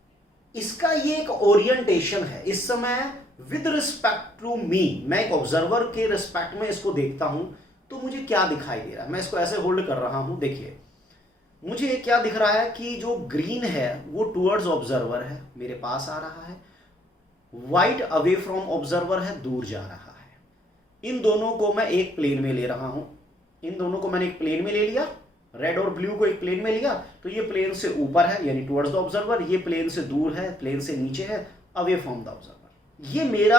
इसका ये एक ओरिएंटेशन है, इस समय विद रिस्पेक्ट टू मी, मैं एक ऑब्जर्वर के रिस्पेक्ट में इसको देखता हूं तो मुझे क्या दिखाई दे रहा है। मैं इसको ऐसे होल्ड कर रहा हूं, देखिए मुझे क्या दिख रहा है कि जो ग्रीन है वो टुवर्ड्स ऑब्जर्वर है, मेरे पास आ रहा है, व्हाइट अवे फ्रॉम ऑब्जर्वर है, दूर जा रहा है। इन दोनों को मैं एक प्लेन में ले रहा हूं, इन दोनों को मैंने एक प्लेन में ले लिया, रेड और ब्लू को एक प्लेन में लिया, तो ये प्लेन से ऊपर है यानी टुवर्ड्स द ऑब्जर्वर, ये प्लेन से दूर है, प्लेन से नीचे है, अवे फ्रॉम द ऑब्जर्वर। ये मेरा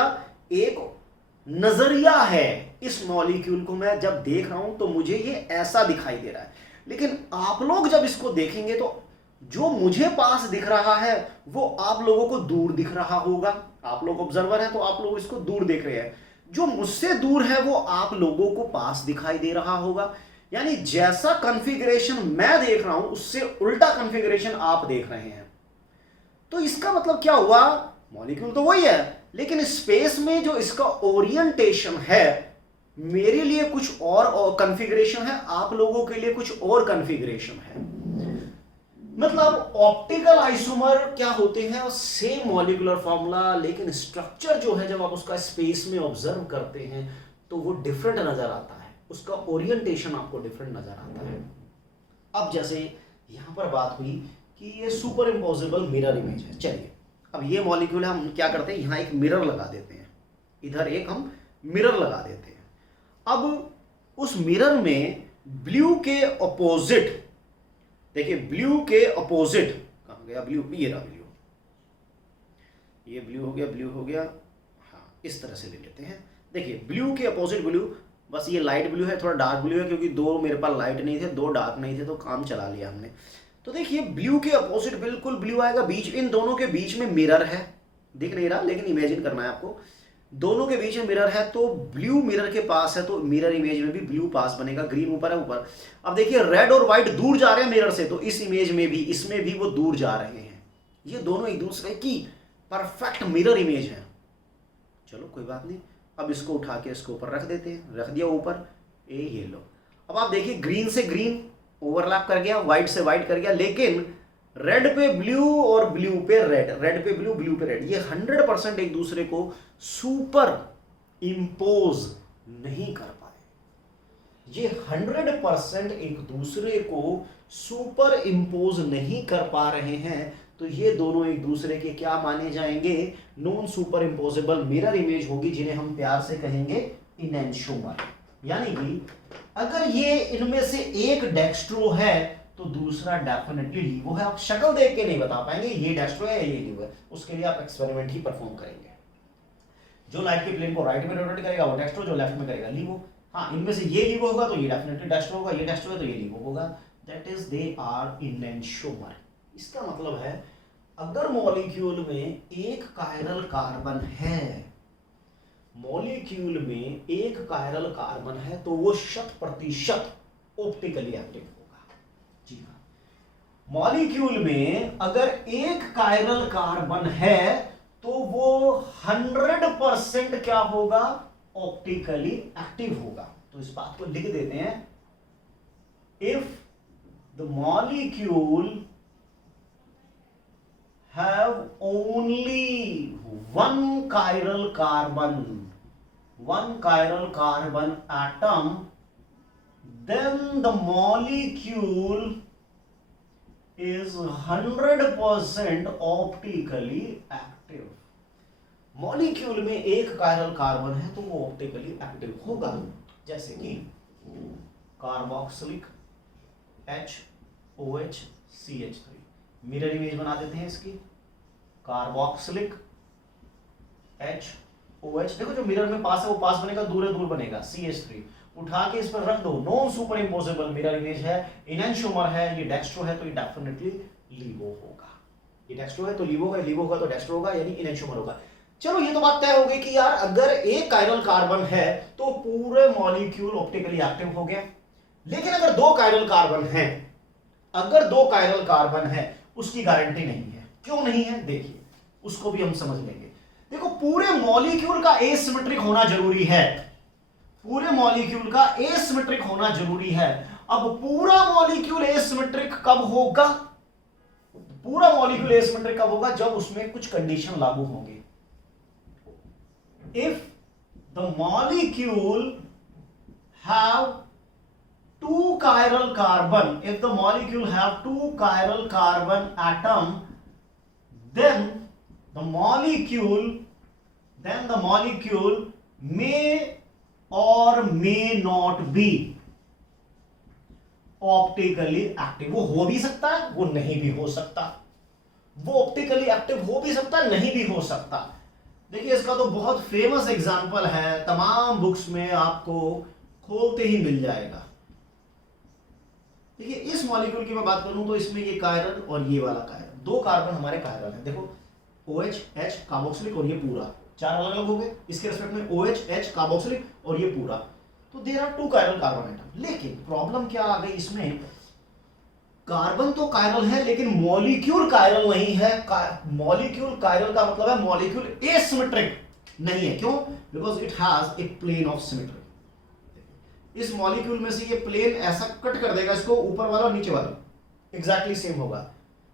एक नजरिया है, इस मॉलिक्यूल को मैं जब देख रहा हूं तो मुझे ये ऐसा दिखाई दे रहा है। लेकिन आप लोग जब इसको देखेंगे तो जो मुझे पास दिख रहा है वो आप लोगों को दूर दिख रहा होगा। आप लोग ऑब्जर्वर हैं तो आप लोग इसको दूर देख रहे हैं, जो मुझसे दूर है वो आप लोगों को पास दिखाई दे रहा होगा। यानी जैसा कॉन्फ़िगरेशन मैं देख रहा हूं उससे उल्टा कॉन्फ़िगरेशन आप देख रहे हैं। तो इसका मतलब क्या हुआ, मॉलिक्यूल तो वही है लेकिन स्पेस में जो इसका ओरिएंटेशन है मेरे लिए कुछ और कॉन्फ़िगरेशन है, आप लोगों के लिए कुछ और कॉन्फ़िगरेशन है। मतलब ऑप्टिकल आइसोमर क्या होते हैं, सेम मॉलिक्यूलर फॉर्मूला, लेकिन स्ट्रक्चर जो है जब आप उसका स्पेस में ऑब्जर्व करते हैं तो वो डिफरेंट नजर आता है, उसका ओरिएंटेशन आपको डिफरेंट नजर आता है। अब जैसे यहां पर बात हुई कि ये सुपर इम्पोजेबल मिरर इमेज है, चलिए अब ये मॉलिक्यूल हम क्या करते हैं, यहाँ एक मिरर लगा देते हैं, इधर एक हम मिरर लगा देते हैं। अब उस मिरर में ब्लू के अपोजिट, देखिए ब्लू के अपोजिट कहाँ गया ब्लू, ये रहा ब्लू, ये ब्लू हो गया, ब्लू हो गया, हाँ इस तरह से ले लेते हैं। देखिए ब्लू के अपोजिट ब्लू, बस ये लाइट ब्लू है, थोड़ा डार्क ब्लू है, क्योंकि दो मेरे पास लाइट नहीं थे, दो डार्क नहीं थे, तो काम चला लिया हमने। तो देखिए ब्लू के अपोजिट बिल्कुल ब्लू आएगा, बीच, इन दोनों के बीच में मिरर है, दिख नहीं रहा लेकिन इमेजिन करना है आपको, दोनों के बीच में मिरर है, तो ब्लू मिरर के पास है, तो मिरर इमेज में भी ब्लू पास बनेगा, ग्रीन ऊपर है ऊपर। अब देखिए रेड और व्हाइट दूर जा रहे हैं मिरर से, तो इस इमेज में भी, इसमें भी वो दूर जा रहे हैं। ये दोनों एक दूसरे की परफेक्ट मिरर इमेज है। चलो कोई बात नहीं, अब इसको उठा के इसको ऊपर रख देते हैं, रख दिया ऊपर, ये लो। अब आप देखिए ग्रीन से ग्रीन ओवरलैप कर गया, व्हाइट से व्हाइट कर गया, लेकिन रेड पे ब्लू और ब्लू पे रेड, रेड पे ब्लू, ब्लू पे रेड, ये 100% एक दूसरे को सुपर इंपोज नहीं कर पाए। ये 100% एक दूसरे को सुपर इंपोज नहीं कर पा रहे हैं, तो ये दोनों एक दूसरे के क्या माने जाएंगे, non super imposable mirror image होगी, जिन्हें हम प्यार से कहेंगे इनैंशोमर। यानी कि अगर ये इनमें से एक डेक्स्ट्रो है तो दूसरा डेफिनेटली लीवो है। आप शक्ल देख के नहीं बता पाएंगे ये डेक्स्ट्रो है ये लीवो है, उसके लिए आप एक्सपेरिमेंट ही परफॉर्म करेंगे। जो लाइट के प्लेन को राइट में रोटेट करेगा वो डेक्स्ट्रो, जो लेफ्ट में करेगा लीवो। हाँ, इनमें से ये लीवो होगा तो ये डेफिनेटली डेक्स्ट्रो होगा, ये डेक्स्ट्रो है तो ये लीवो होगा। That is they are enantiomer. इसका मतलब है अगर मॉलिक्यूल में एक कायरल कार्बन है, मॉलिक्यूल में एक कायरल कार्बन है, तो वो 100% ऑप्टिकली एक्टिव होगा। जी हाँ, मॉलिक्यूल में अगर एक कायरल कार्बन है तो वो 100% क्या होगा, ऑप्टिकली एक्टिव होगा। तो इस बात को लिख देते हैं, if the molecule have only one chiral carbon atom, then the molecule is 100% optically active. Molecule में एक कायरल कार्बन है तो वो ऑप्टिकली एक्टिव होगा। जैसे कि carboxylic HOH CH3, mirror image बना देते हैं इसकी, कार्बोक्सिलिक HOH, देखो जो मिरर में पास है वो पास बनेगा, दूर है दूर बनेगा, CH3 उठा के इस पर रख दो, non super imposable mirror image है, इनैंशोमर है, ये डेक्स्ट्रो है तो ये डेफिनेटली लीवो होगा। ये डेक्स्ट्रो है तो लीवो होगा, लीवो होगा तो डेक्स्ट्रो होगा, यानी इनैंशोमर होगा। चलो ये तो बात तय हो गई कि यार अगर एक कायरल कार्बन है तो पूरे मॉलिक्यूल ऑप्टिकली एक्टिव हो गया। लेकिन अगर दो कायरल कार्बन है, अगर दो कायरल कार्बन है, उसकी गारंटी नहीं है। क्यों नहीं है, देखिए उसको भी हम समझ लेंगे। देखो पूरे मॉलिक्यूल का एसिमेट्रिक होना जरूरी है, पूरे मॉलिक्यूल का एसिमेट्रिक होना जरूरी है। अब पूरा मॉलिक्यूल एसिमेट्रिक कब होगा, पूरा मॉलिक्यूल एसिमेट्रिक कब होगा, जब उसमें कुछ कंडीशन लागू होंगे। If the molecule have two chiral carbon, if the molecule have two chiral carbon atom, then the molecule may or may not be optically active. वो हो भी सकता है, वो नहीं भी हो सकता, वो ऑप्टिकली एक्टिव हो भी सकता है, नहीं भी हो सकता। देखिए इसका तो बहुत फेमस एग्जांपल है, तमाम बुक्स में आपको खोलते ही मिल जाएगा। देखिए इस मॉलिक्यूल की मैं बात करूं तो इसमें ये कायरल और ये वाला कायरल, दो कार्बन हमारे कायरल हैं। देखो OH H कार्बोक्सिलिक और ये पूरा, चार अलग अलग हो गए। इसके रिस्पेक्ट में OH H कार्बोक्सिलिक और ये पूरा, तो there are two chiral carbon atom. लेकिन प्रॉब्लम क्या आ गई इसमें, कार्बन तो कायरल है लेकिन मॉलिक्यूल कायरल नहीं है। मॉलिक्यूल कायरल का मतलब है मॉलिक्यूल एसिमेट्रिक नहीं है। क्यों? Because it has a plane of symmetry. इस मॉलिक्यूल में से ये प्लेन ऐसा कट कर देगा इसको, ऊपर वाला और नीचे वाला एग्जैक्टली सेम होगा।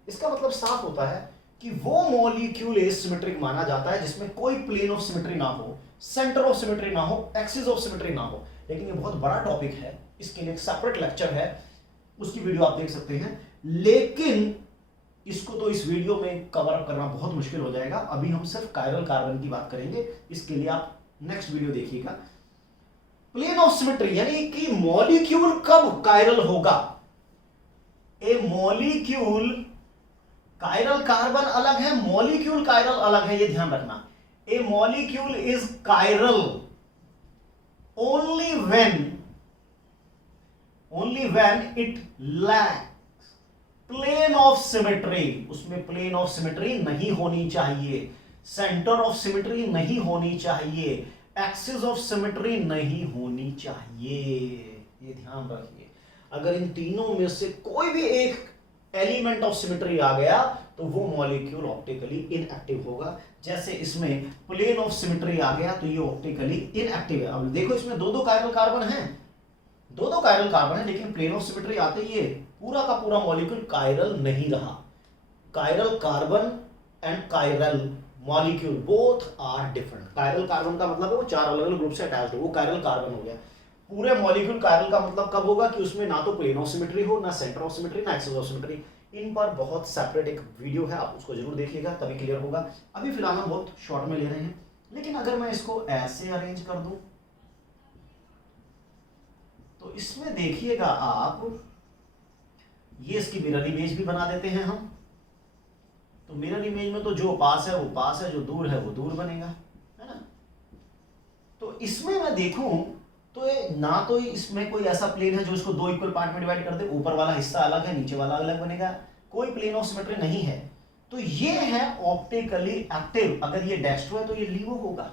इसका मतलब साफ होता है कि वो मॉलिक्यूल एसिमेट्रिक माना जाता है जिसमें कोई प्लेन ऑफ सिमेट्री ना हो, सेंटर ऑफ सिमेट्री ना हो, एक्सिस ऑफ सिमेट्री ना हो। लेकिन ये बहुत बड़ा टॉपिक है, इसके लिए एक सेपरेट लेक्चर है, उसकी वीडियो आप देख सकते हैं। लेकिन इसको तो इस वीडियो में कवर अप करना बहुत मुश्किल हो जाएगा। अभी हम सिर्फ कायरल कार्बन की बात करेंगे, इसके लिए आप नेक्स्ट वीडियो देखिएगा। प्लेन ऑफ सिमेट्री यानी कि मॉलिक्यूल कब कायरल होगा। ए मॉलिक्यूल, कायरल कार्बन अलग है, मॉलिक्यूल कायरल अलग है, ये ध्यान रखना। A molecule is chiral only when it lacks plane of symmetry. उसमें प्लेन ऑफ सिमेट्री नहीं होनी चाहिए, सेंटर ऑफ सिमेट्री नहीं होनी चाहिए, एक्सिस ऑफ सिमेट्री नहीं होनी चाहिए, ये ध्यान रखिए। अगर इन तीनों में से कोई भी एक एलिमेंट ऑफ सिमेट्री आ गया तो वो मॉलिक्यूल ऑप्टिकली इनएक्टिव होगा। जैसे इसमें प्लेन ऑफ सिमेट्री आ गया तो ये ऑप्टिकली इनएक्टिव है। अब देखो इसमें दो कायरल कार्बन है, दो कायरल कार्बन है, लेकिन प्लेन ऑफ सिमेट्री आते ही ये पूरा का पूरा मॉलिक्यूल कायरल नहीं रहा। Chiral carbon and chiral molecule both are different. Chiral carbon का मतलब है वो चार अलग अलग ग्रुप से अटैच्ड है, वो कायरल कार्बन हो गया। पूरे मॉलिक्यूल कायरल का मतलब कब होगा कि उसमें ना तो प्लेन ऑफ सिमेट्री हो, ना सेंटर ऑफ सिमेट्री, ना एक्सिस ऑफ सिमेट्री। इन पर बहुत सेपरेट एक वीडियो है, आप उसको जरूर देखिएगा, तभी क्लियर होगा। अभी फिलहाल हम बहुत शॉर्ट में ले रहे हैं। लेकिन अगर मैं इसको ऐसे अरेंज कर दूं तो इसमें देखिएगा आप, ये इसकी मिरर इमेज भी बना देते हैं हम। तो मिरर इमेज में तो जो पास है वो पास है, जो दूर है वो दूर बनेगा, है ना। तो इसमें मैं देखूं तो ना तो इसमें कोई ऐसा प्लेन है जो इसको दो इक्वल पार्ट में डिवाइड कर दे, ऊपर वाला हिस्सा अलग है, नीचे वाला अलग बनेगा, कोई प्लेन ऑफ सिमेट्री नहीं है। तो ये है ऑप्टिकली एक्टिव। अगर ये डेस्ट्रो है तो ये लीवो होगा।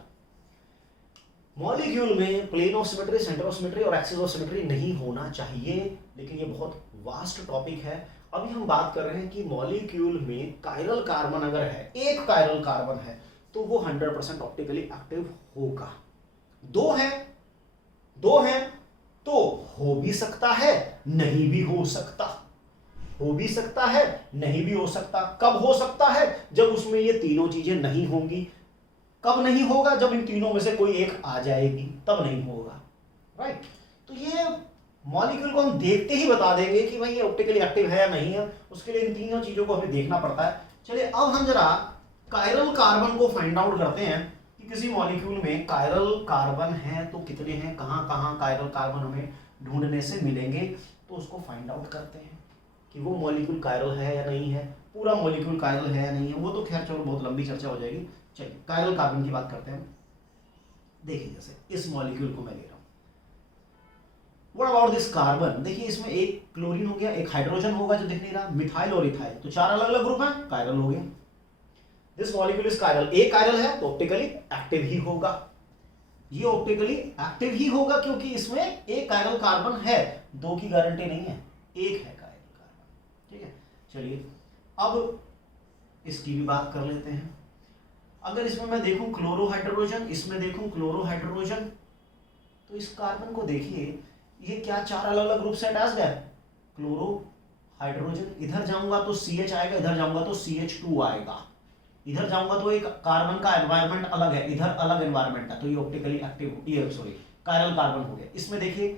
मॉलिक्यूल में plane of symmetry, centre of symmetry और एक्सिस ऑफ सिमेट्री नहीं होना चाहिए, लेकिन ये बहुत वास्ट टॉपिक है। अभी हम बात कर रहे हैं कि मॉलिक्यूल में कायरल कार्बन अगर है, एक कायरल कार्बन है, तो वो 100% ऑप्टिकली एक्टिव होगा। दो हैं तो हो भी सकता है, नहीं भी हो सकता, हो भी सकता है, नहीं भी हो सकता। कब हो सकता है? जब उसमें ये तीनों चीजें नहीं होंगी। कब नहीं होगा? जब इन तीनों में से कोई एक आ जाएगी, तब नहीं होगा, राइट। तो ये मॉलिक्यूल को हम देखते ही बता देंगे कि भाई ये ऑप्टिकली एक्टिव है या नहीं है। उसके लिए इन तीनों चीजों को हमें देखना पड़ता है। चलिए अब हम जरा कायरल कार्बन को फाइंड आउट करते हैं कि किसी मॉलिक्यूल में कायरल कार्बन है तो कितने हैं, कहां कहां कायरल कार्बन हमें ढूंढने से मिलेंगे। तो उसको फाइंड आउट करते हैं कि वो मॉलिक्यूल कायरल है या नहीं है, पूरा मॉलिक्यूल कायरल है या नहीं है। वो तो खैर चलो बहुत लंबी चर्चा हो जाएगी। चलिए कायरल कार्बन की बात करते हैं। देखिए जैसे इस मॉलिक्यूल को मैं ले रहा हूं, व्हाट अबाउट दिस कार्बन। देखिए इसमें एक क्लोरीन हो गया, एक हाइड्रोजन होगा जो दिख नहीं रहा, मिथाइल और इथाइल, तो चार अलग अलग ग्रुप हैं, कायरल हो गया। दिस मॉलिक्यूल इज कायरल, एक कायरल है तो ऑप्टिकली एक्टिव ही होगा। ये ऑप्टिकली एक्टिव ही होगा क्योंकि इसमें एक कायरल कार्बन है, दो की गारंटी नहीं है, एक है कायरल कार्बन, ठीक है। चलिए अब इसकी भी बात कर लेते हैं। अगर इसमें मैं देखूं क्लोरोहाइड्रोजन, इसमें देखूं क्लोरोहाइड्रोजन, तो इस कार्बन को देखिए ये क्या चार अलग अलग ग्रुप से अटैच्ड है, क्लोरोहाइड्रोजन। इधर जाऊंगा तो CH आएगा, इधर जाऊंगा तो CH2 आएगा, इधर जाऊंगा तो एक कार्बन का एनवायरनमेंट अलग है, इधर अलग एनवायरनमेंट है, तो ये ऑप्टिकली एक्टिव, ये सॉरी कायरल कार्बन हो गया। इसमें देखिए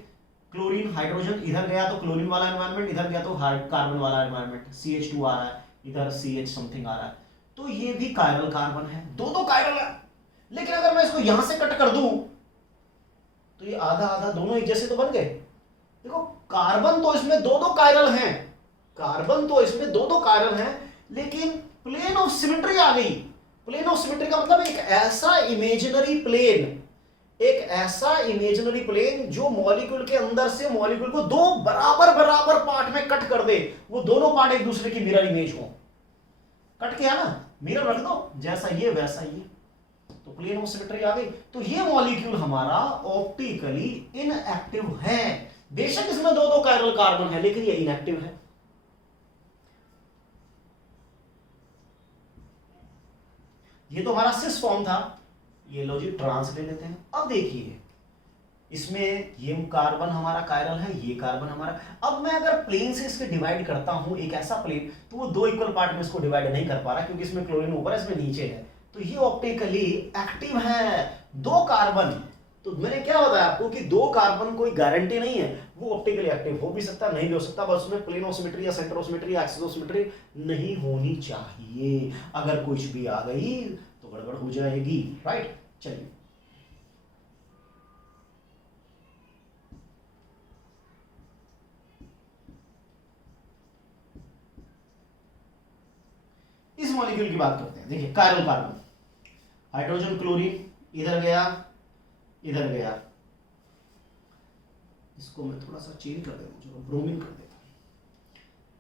क्लोरीन हाइड्रोजन, इधर गया तो क्लोरीन वाला एनवायरनमेंट, इधर गया तो कार्बन वाला एनवायरनमेंट, CH2 आ रहा है, इधर CH समथिंग आ रहा है, तो ये भी कायरल कार्बन है, दो कायरल है। लेकिन अगर मैं इसको यहां से कट कर दूं तो ये आधा आधा दोनों एक जैसे तो बन गए। देखो कार्बन तो इसमें दो कायरल हैं, कार्बन तो इसमें दो कायरल हैं, लेकिन प्लेन ऑफ सिमेट्री आ गई। प्लेन ऑफ सिमेट्री का मतलब एक ऐसा इमेजिनरी प्लेन, एक ऐसा इमेजिनरी प्लेन जो मॉलिक्यूल के अंदर से मॉलिक्यूल को दो बराबर बराबर पार्ट में कट कर दे, वो दोनों पार्ट एक दूसरे की मिरर इमेज हो। कट किया ना, मिरर रख दो, जैसा ये वैसा ये, तो प्लेन ऑफ सिमेट्री आ गई। तो ये मॉलिक्यूल हमारा ऑप्टिकली इनएक्टिव है। बेशक इसमें दो कायरल कार्बन है, लेकिन ये इनएक्टिव है। ये तो हमारा सिस फॉर्म था, ये लो जी ट्रांस ले लेते हैं। अब देखिए इसमें ये कार्बन हमारा कायरल है, ये कार्बन हमारा। अब मैं अगर प्लेन से इसके डिवाइड करता हूं, एक ऐसा प्लेन, तो वो दो इक्वल पार्ट में इसको डिवाइड नहीं कर पा रहा क्योंकि इसमें क्लोरीन ऊपर है, इसमें नीचे है, तो ये ऑप्टिकली एक्टिव है। दो कार्बन तो मैंने क्या बताया आपको कि दो कार्बन कोई गारंटी नहीं है, वो ऑप्टिकली एक्टिव हो भी सकता नहीं भी हो सकता, बस उसमें प्लेन ऑसिमेट्री या सेंटर ऑसिमेट्री या एक्सिस ऑसिमेट्री नहीं होनी चाहिए। अगर कुछ भी आ गई तो गड़बड़ हो जाएगी, राइट। चलिए इस मॉलिक्यूल की बात करते हैं। देखिए कायरल कार्बन, हाइड्रोजन क्लोरीन, इधर गया इधर गया, इसको मैं थोड़ा सा चेंज कर देता हूँ, चलो ब्रोमीन कर देता हूँ।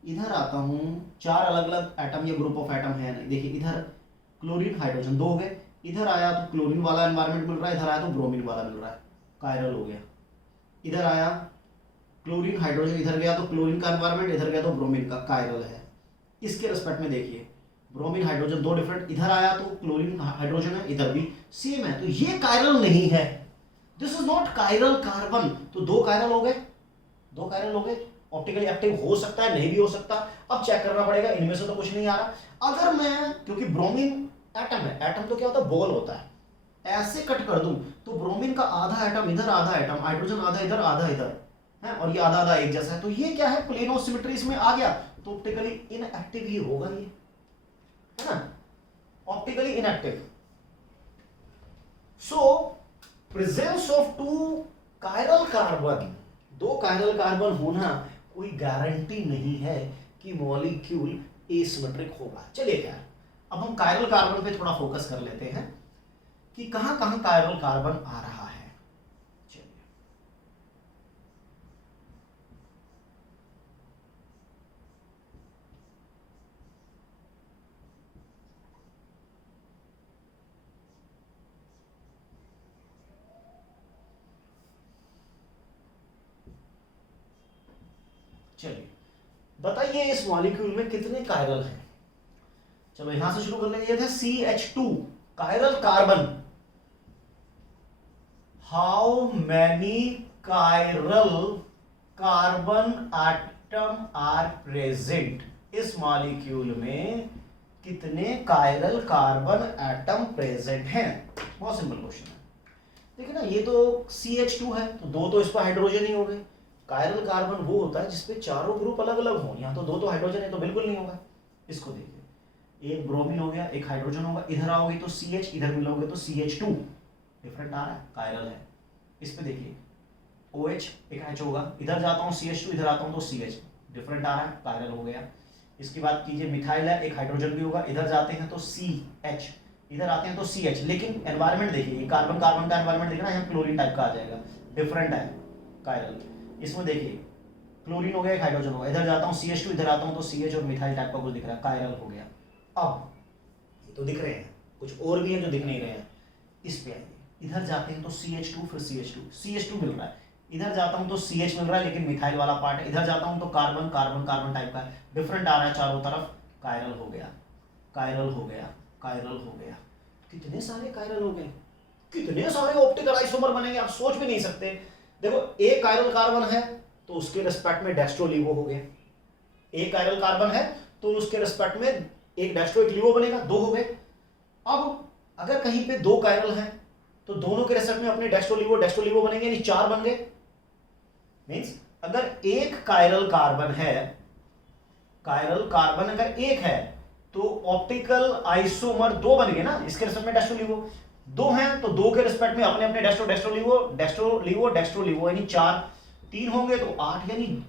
इधर आता हूँ, चार अलग अलग एटम या ग्रुप ऑफ एटम है नहीं, देखिए इधर क्लोरीन हाइड्रोजन दो हो गए, इधर आया तो क्लोरीन वाला एनवायरमेंट मिल रहा है, इधर आया तो ब्रोमीन वाला मिल रहा है, कायरल हो गया। इधर आया क्लोरीन हाइड्रोजन, इधर गया तो क्लोरीन का एनवायरमेंट, इधर गया तो ब्रोमीन का, कायरल है। इसके रिस्पेक्ट में देखिए ब्रोमीन हाइड्रोजन दो डिफरेंट, इधर आया तो क्लोरीन हाइड्रोजन है, इधर भी सेम है, तो ये कायरल नहीं है, this is not chiral carbon. तो दो कायरल हो गए, दो कायरल हो गए, ऑप्टिकली एक्टिव हो सकता है नहीं भी हो सकता, अब चेक करना पड़ेगा, इनमें से तो कुछ नहीं आ रहा। अगर मैं, क्योंकि ब्रोमीन एटम है, एटम तो क्या होता है बॉल होता है, ऐसे कट कर दूं तो ब्रोमीन का आधा एटम इधर, आधा एटम, हाइड्रोजन आधा इधर आधा इधर है, और ये आधा आधा एक जैसा है, तो ये क्या है प्लेनो सिमेट्री इसमें आ गया, तो ऑप्टिकली इनएक्टिव ही होगा ये, है ना, optically inactive. So presence of two chiral carbon, दो कायरल कार्बन होना कोई गारंटी नहीं है कि मॉलिक्यूल एसिमेट्रिक होगा। चलिए खैर, अब हम कायरल कार्बन पे थोड़ा फोकस कर लेते हैं कि कहां कहां कायरल कार्बन आ रहा है। चलिए चलिए बताइए इस मॉलिक्यूल में कितने कायरल हैं। चलो यहां से शुरू कर लेंगे, ये था CH2 chiral carbon. How many chiral carbon atom are present, इस मॉलिक्यूल में कितने कायरल कार्बन एटम प्रेजेंट हैं। बहुत सिंपल क्वेश्चन है। देखिए ना, ये तो CH2 है, तो दो तो इस पर हाइड्रोजन ही हो गए। कायरल कार्बन वो होता है जिसपे चारों ग्रुप अलग अलग हो, यहाँ तो दो तो हाइड्रोजन है, तो बिल्कुल नहीं होगा। इसको देखिए, एक ब्रोमीन हो गया, एक हाइड्रोजन होगा, इधर आओगे तो CH, इधर मिलोगे तो CH2, डिफरेंट आ रहा है, कायरल है। इस पे देखिए OH, एक H होगा, इधर जाता हूँ CH2, इधर आता हूँ तो CH, डिफरेंट आ रहा है, कायरल हो गया। इसकी बात कीजिए, मिथाइल है, एक हाइड्रोजन भी होगा, इधर जाते हैं तो CH, इधर आते हैं तो CH, लेकिन एनवायरमेंट देखिए, कार्बन कार्बन का एनवायरमेंट देखना, यहाँ क्लोरीन टाइप का आ जाएगा, डिफरेंट है, कायरल। इसमें देखिए क्लोरीन हो गया, एक हाइड्रोजन होगा, इधर जाता हूँ CH2, इधर आता हूँ तो CH और मिथाइल टाइप का कुछ दिख रहा है, कायरल हो गया। अब ये तो दिख रहे हैं, कुछ और भी है जो दिख नहीं रहे हैं। इस पे आइए, इधर जाते हैं तो CH2, फिर CH2 मिल रहा है, इधर जाता हूँ तो CH मिल रहा है, लेकिन मिथाइल वाला पार्ट है, इधर जाता हूँ तो कार्बन कार्बन कार्बन टाइप का डिफरेंट आ रहा है चारों तरफ, कायरल हो गया, कायरल हो गया, कायरल हो गया। कितने सारे कायरल हो गए, कितने सारे ऑप्टिकल आइसोमर बनेंगे, आप सोच भी नहीं सकते। देखो एक कायरल कार्बन है तो उसके रिस्पेक्ट में डेक्स्ट्रो लिवो हो गया, एक कायरल कार्बन है तो उसके रिस्पेक्ट में एक डेक्स्ट्रो एक लिवो बनेगा, दो हो गए। अब अगर कहीं पे दो कायरल हैं तो दोनों के रिस्पेक्ट में अपने डेक्स्ट्रो लिवो बनेंगे, यानी चार बन गए। मींस अगर एक कायरल कार्बन है, कायरल कार्बन अगर एक है तो ऑप्टिकल आइसोमर दो बन गए ना, इसके रिस्पेक्ट में डेक्स्ट्रो लिवो। दो हैं तो दो के रिस्पेक्ट में अपने अपने डेक्स्ट्रो लिवो यानी चार, तीन होंगे तो आठ, यानी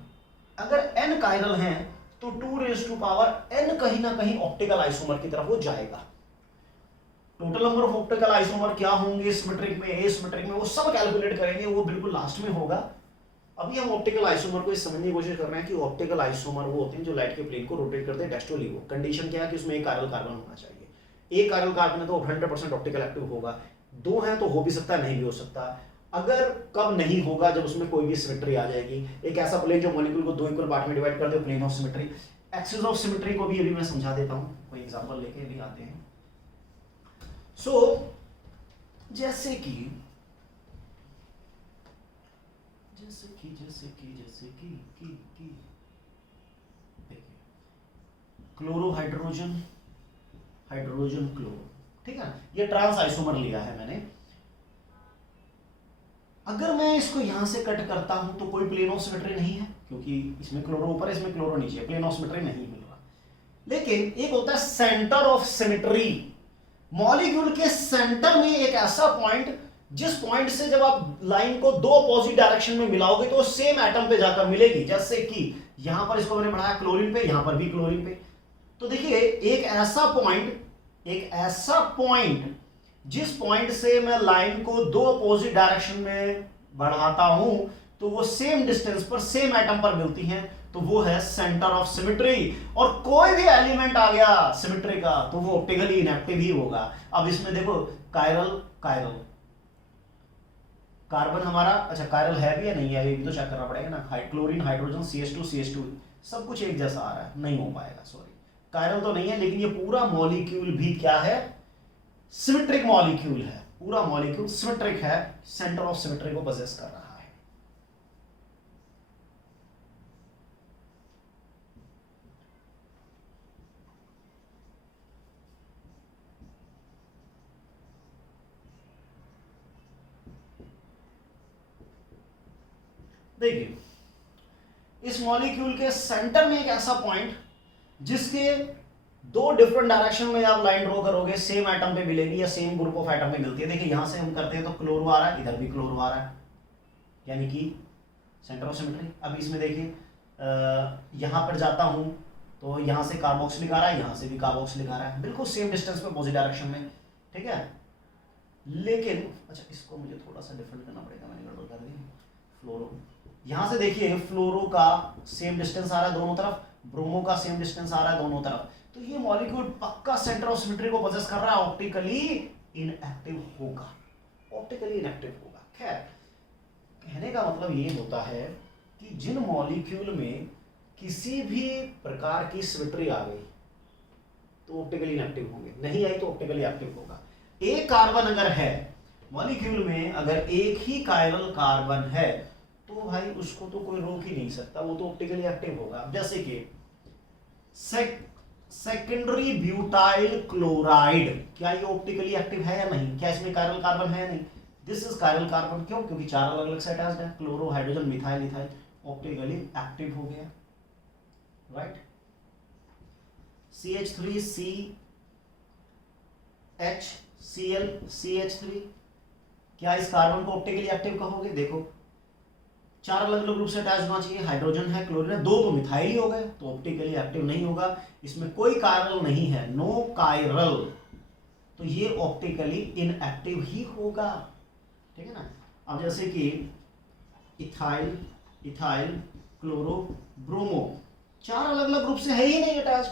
अगर n कायरल हैं तो 2⁻n कहीं ना कहीं ऑप्टिकल आइसोमर की तरफ वो जाएगा। Total number of optical isomer क्या होंगे सिमेट्रिक में, एसिमेट्रिक में, वो सब कैलकुलेट करेंगे, वो बिल्कुल लास्ट में होगा। अभी हम ऑप्टिकल आइसोमर को समझने की कोशिश कर रहे हैं कि ऑप्टिकल आइसोमर वो होते हैं जो लाइट के प्लेन को रोटेट करते हैं डेक्स्ट्रो लिवो। कंडीशन क्या है कि उसमें एक कायरल कार्बन होना चाहिए, एक कायरल कार्बन है तो 100% ऑप्टिकल एक्टिव होगा, दो हैं तो हो भी सकता है नहीं भी हो सकता। अगर कब नहीं होगा, जब उसमें कोई भी सिमेट्री आ जाएगी, एक ऐसा प्लेन जो मॉलिक्यूल को दो इक्वल पार्ट में डिवाइड कर दे, plane of symmetry. Axis of symmetry को भी अभी मैं समझा देता हूं, कोई एग्जांपल लेके भी आते हैं। सो जैसे कि देखिए क्लोरो हाइड्रोजन, हाइड्रोजन क्लोरो, ठीक है, ये ट्रांस आइसोमर लिया है मैंने। अगर मैं इसको यहां से कट करता हूं तो कोई प्लेन ऑफ सिमेट्री नहीं है, क्योंकि इसमें क्लोरो ऊपर है, इसमें क्लोरो नीचे, प्लेन ऑफ सिमेट्री नहीं मिल रहा। लेकिन एक होता है सेंटर ऑफ सिमेट्री। मॉलिक्यूल के सेंटर में एक ऐसा पॉइंट जिस पॉइंट से जब आप लाइन को दो अपोजिट डायरेक्शन में मिलाओगे तो सेम एटम पे जाकर मिलेगी। जैसे कि यहां पर इसको मैंने बढ़ाया क्लोरीन पे, यहां पर भी क्लोरीन पे। तो देखिए एक ऐसा पॉइंट जिस पॉइंट से मैं लाइन को दो अपोजिट डायरेक्शन में बढ़ाता हूं तो वो सेम डिस्टेंस पर सेम एटम पर मिलती हैं, तो वो है सेंटर ऑफ सिमेट्री। और कोई भी एलिमेंट आ गया सिमेट्री का तो वो ऑप्टिकली इनएक्टिव ही होगा। अब इसमें देखो कायरल कार्बन हमारा, अच्छा कायरल है भी या नहीं है ये भी तो चेक करना पड़ेगा ना। क्लोरीन, हाइड्रोजन, CH2 सब कुछ एक जैसा आ रहा है, नहीं हो पाएगा, सॉरी कायरल तो नहीं है। लेकिन ये पूरा मॉलिक्यूल भी क्या है, सिमेट्रिक मॉलिक्यूल है, पूरा मॉलिक्यूल सिमेट्रिक है, सेंटर ऑफ सिमेट्री को पोजेस कर रहा है। देखिए इस मॉलिक्यूल के सेंटर में एक ऐसा पॉइंट जिसके दो डिफरेंट डायरेक्शन में आप लाइन ड्रॉ करोगे सेम एटम पे मिलेगी या सेम ग्रुप ऑफ एटम पे मिलती है। देखिए यहां से हम करते हैं तो क्लोरो आ रहा है, इधर भी क्लोरो आ रहा है, यानी कि सेंटर ऑफ सिमेट्री। अब इसमें देखिए यहां पर जाता हूं तो यहां से कार्बोक्सिलिक आ रहा है, यहां से भी कार्बोक्सिलिक आ रहा है, बिल्कुल सेम डिस्टेंस पे अपोजिट डायरेक्शन में, ठीक है। लेकिन अच्छा इसको मुझे थोड़ा सा डिफरेंट करना पड़ेगा, मैंने गड़बड़ कर दी। फ्लोरो, यहां से देखिए फ्लोरो का सेम डिस्टेंस आ रहा है दोनों तरफ, ब्रोमो का सेम डिस्टेंस आ रहा है दोनों तरफ, तो ये मॉलिक्यूल पक्का सेंटर ऑफ सिमेट्री को पोजेस कर रहा है, ऑप्टिकली इनएक्टिव होगा, ऑप्टिकली इनएक्टिव होगा। खैर कहने का मतलब ये होता है कि जिन मॉलिक्यूल में किसी भी प्रकार की सिमेट्री आ गई तो ऑप्टिकली इनएक्टिव होंगे, नहीं आई तो ऑप्टिकली एक्टिव होगा। एक कार्बन अगर है मॉलिक्यूल में, अगर एक ही कायरल कार्बन है तो भाई उसको तो कोई रोक ही नहीं सकता, वो तो ऑप्टिकली एक्टिव होगा। जैसे कि सेकेंडरी ब्यूटाइल क्लोराइड, क्या ये ऑप्टिकली एक्टिव है या नहीं, क्या इसमें कायरल कार्बन है या नहीं, दिस इज कायरल कार्बन। क्यों, क्योंकि चार अलग अलग से अटैच्ड है, chloro, hydrogen, methyl, ethyl, optically active हो गया, राइट। CH3CHCl क्या इस कार्बन को ऑप्टिकली एक्टिव कहोगे, देखो चार अलग अलग रूप से अटैच होना चाहिए, हाइड्रोजन है, क्लोरीन है, दो तो मिथाइल ही हो गए, तो ऑप्टिकली एक्टिव नहीं होगा, इसमें कोई कायरल नहीं है, नो कायरल, तो ये ऑप्टिकली इनएक्टिव ही होगा, ठीक है ना। अब जैसे कि इथाइल, क्लोरो, ब्रोमो, चार अलग अलग ग्रुप से है ही नहीं अटैच्ड,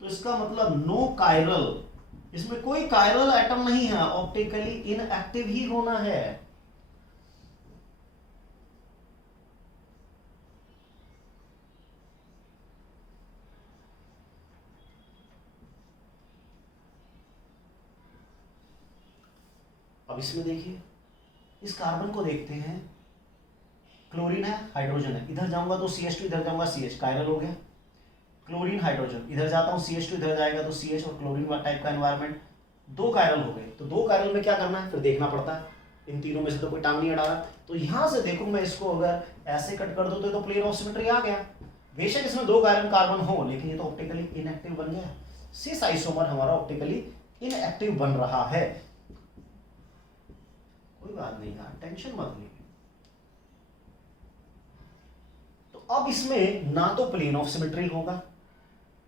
तो इसका मतलब नो कायरल, इसमें कोई कायरल एटम नहीं है, ऑप्टिकली इनएक्टिव ही होना है। अब इसमें देखिए इस कार्बन को देखते हैं, क्लोरीन है, हाइड्रोजन है, इधर जाऊंगा तो CH2, इधर जाऊंगा CH, कायरल हो गया। क्लोरीन, हाइड्रोजन, इधर जाता हूं CH2, इधर जाएगा तो CH और क्लोरीन वाला टाइप का एनवायरनमेंट, दो कायरल हो गए। तो दो कायरल में क्या करना है, फिर देखना पड़ता है, इन तीनों में से तो कोई टांग नहीं अड़ा रहा। तो यहां से देखो मैं इसको अगर ऐसे कट कर दूं तो प्लेन ऑफ सिमेट्री आ गया। बेशक इसमें दो कायरल कार्बन हो, लेकिन ये तो ऑप्टिकली इनएक्टिव बन गया, सिस आइसोमर हमारा ऑप्टिकली इनएक्टिव बन रहा है। कोई बात नहीं यार, टेंशन मत लीजिए। तो अब इसमें ना तो प्लेन ऑफ सिमेट्री होगा,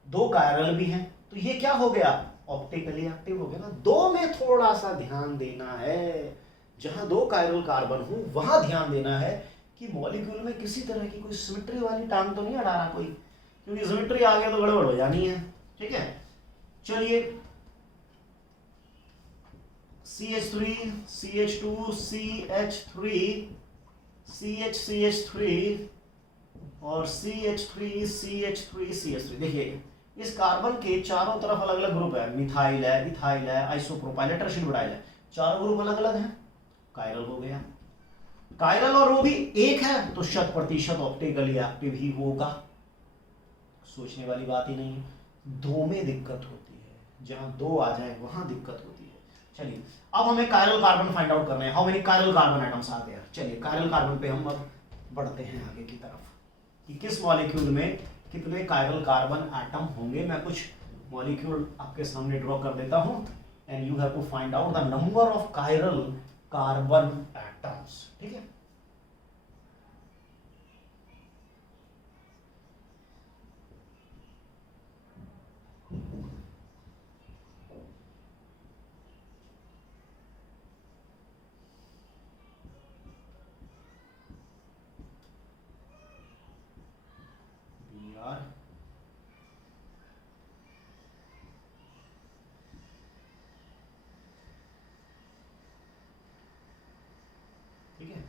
दो कायरल भी हैं, तो ये क्या हो गया, ऑप्टिकली एक्टिव हो गया ना। दो में थोड़ा सा ध्यान देना है, जहां दो कायरल कार्बन हो वहां ध्यान देना है कि मॉलिक्यूल में किसी तरह की कोई सिमेट्री वाली टांग तो नहीं अड़ा रहा कोई, क्योंकि सिमेट्री आ गया तो गड़बड़ हो जानी है, ठीक है। चलिए CH3, CH2, CH3, CH3 और CH3, देखिए इस कार्बन के चारों तरफ अलग अलग ग्रुप है, मिथाइल है, इथाइल है, आइसोप्रोपाइल है, टर्शीयल ब्यूटाइल है, चारों ग्रुप अलग अलग हैं, कायरल हो गया। कायरल और वो भी एक है तो 100% ऑप्टिकली एक्टिव ही होगा, सोचने वाली बात ही नहीं है। दो में दिक्कत होती है, जहां दो आ जाए वहां दिक्कत होती है। चलिए अब हमें कायरल कार्बन फाइंड आउट करना है। How many chiral carbon atoms are there. चलिए कायरल कार्बन पे हम अब बढ़ते हैं आगे की तरफ कि किस मॉलिक्यूल में कितने कायरल कार्बन एटम होंगे। मैं कुछ मॉलिक्यूल आपके सामने ड्रॉ कर देता हूं and you have to find out the number of chiral carbon atoms. ठीक है, Br ठीक है।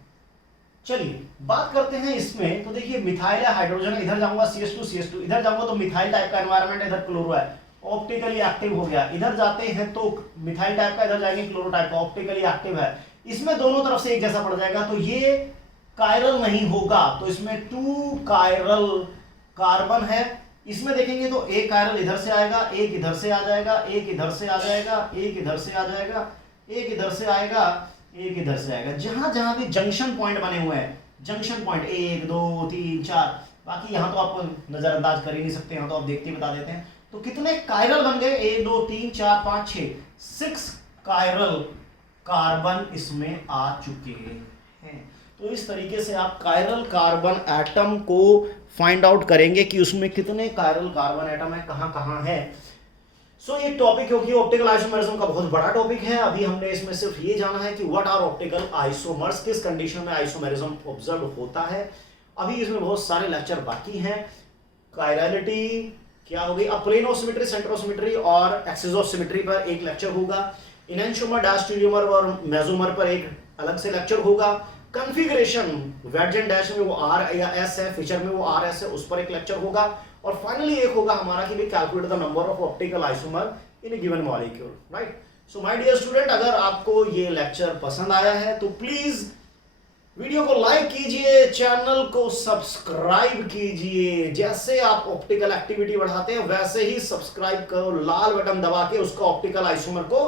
चलिए बात करते हैं इसमें। तो देखिए मिथाइल है, हाइड्रोजन, इधर जाऊंगा CH2 इधर जाऊंगा तो मिथाइल टाइप का एनवायरनमेंट, इधर क्लोरो है, ऑप्टिकली एक्टिव हो गया। इधर जाते हैं तो मिथाइल टाइप का, इधर जाएंगे क्लोरो टाइप का, ऑप्टिकली एक्टिव है। इसमें दोनों तरफ से एक जैसा पड़ जाएगा तो ये कायरल नहीं होगा, तो इसमें 2 कायरल कार्बन है। इसमें देखेंगे तो एक कायरल इधर से आएगा, एक इधर से आ जाएगा, एक इधर से आ जाएगा, एक इधर से आ जाएगा, एक इधर से आएगा, एक इधर से आएगा। जहां जहां भी जंक्शन पॉइंट बने हुए हैं, जंक्शन पॉइंट 1 2 3 4, बाकी यहां तो आप नजरअंदाज कर ही नहीं सकते, यहां तो आप देखते ही बता देते हैं। तो कितने कायरल बन गए, 1 2 3 4 5 6 कायरल कार्बन इसमें आ चुके हैं। तो इस तरीके से आप कायरल कार्बन एटम को फाइंड आउट करेंगे कि उसमें कितने कायरल कार्बन एटम है, कहां कहां है। सो ये टॉपिक क्योंकि ऑप्टिकल आइसोमेरिज्म का बहुत बड़ा टॉपिक है, अभी हमने इसमें सिर्फ ये जाना है कि व्हाट आर ऑप्टिकल आइसोमर्स, किस कंडीशन में आइसोमेरिज्म ऑब्जर्व होता है। अभी इसमें बहुत सारे लेक्चर बाकी हैं। कायरलिटी क्या होगी, plane of symmetry, centre of symmetry और एक्सिस ऑफ सिमेट्री पर एक लेक्चर होगा। इनेंशियोमर, डायस्टेरियोमर और मेसोमर पर एक अलग से लेक्चर होगा। कॉन्फ़िगरेशन वेज एंड डैश में वो आर या एस है, फीचर में वो आर एस है, उस पर एक लेक्चर होगा। और फाइनली एक होगा हमारा कि भी calculate the number of optical isomer in a given molecule, right. So my dear student, अगर आपको ये लेक्चर पसंद आया है तो प्लीज वीडियो को लाइक कीजिए, चैनल को सब्सक्राइब कीजिए। जैसे आप ऑप्टिकल एक्टिविटी बढ़ाते हैं वैसे ही सब्सक्राइब करो, लाल बटन दबा के उसका ऑप्टिकल आइसोमर को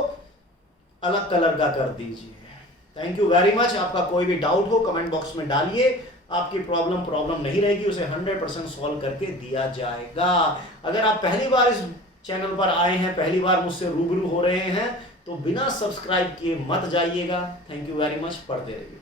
अलग कलर का कर दीजिए। Thank you very much. आपका कोई भी डाउट हो कमेंट बॉक्स में डालिए, आपकी प्रॉब्लम नहीं रहेगी, उसे 100% सॉल्व करके दिया जाएगा। अगर आप पहली बार इस चैनल पर आए हैं, पहली बार मुझसे रूबरू हो रहे हैं, तो बिना सब्सक्राइब किए मत जाइएगा। Thank you very much. पढ़ते रहिए।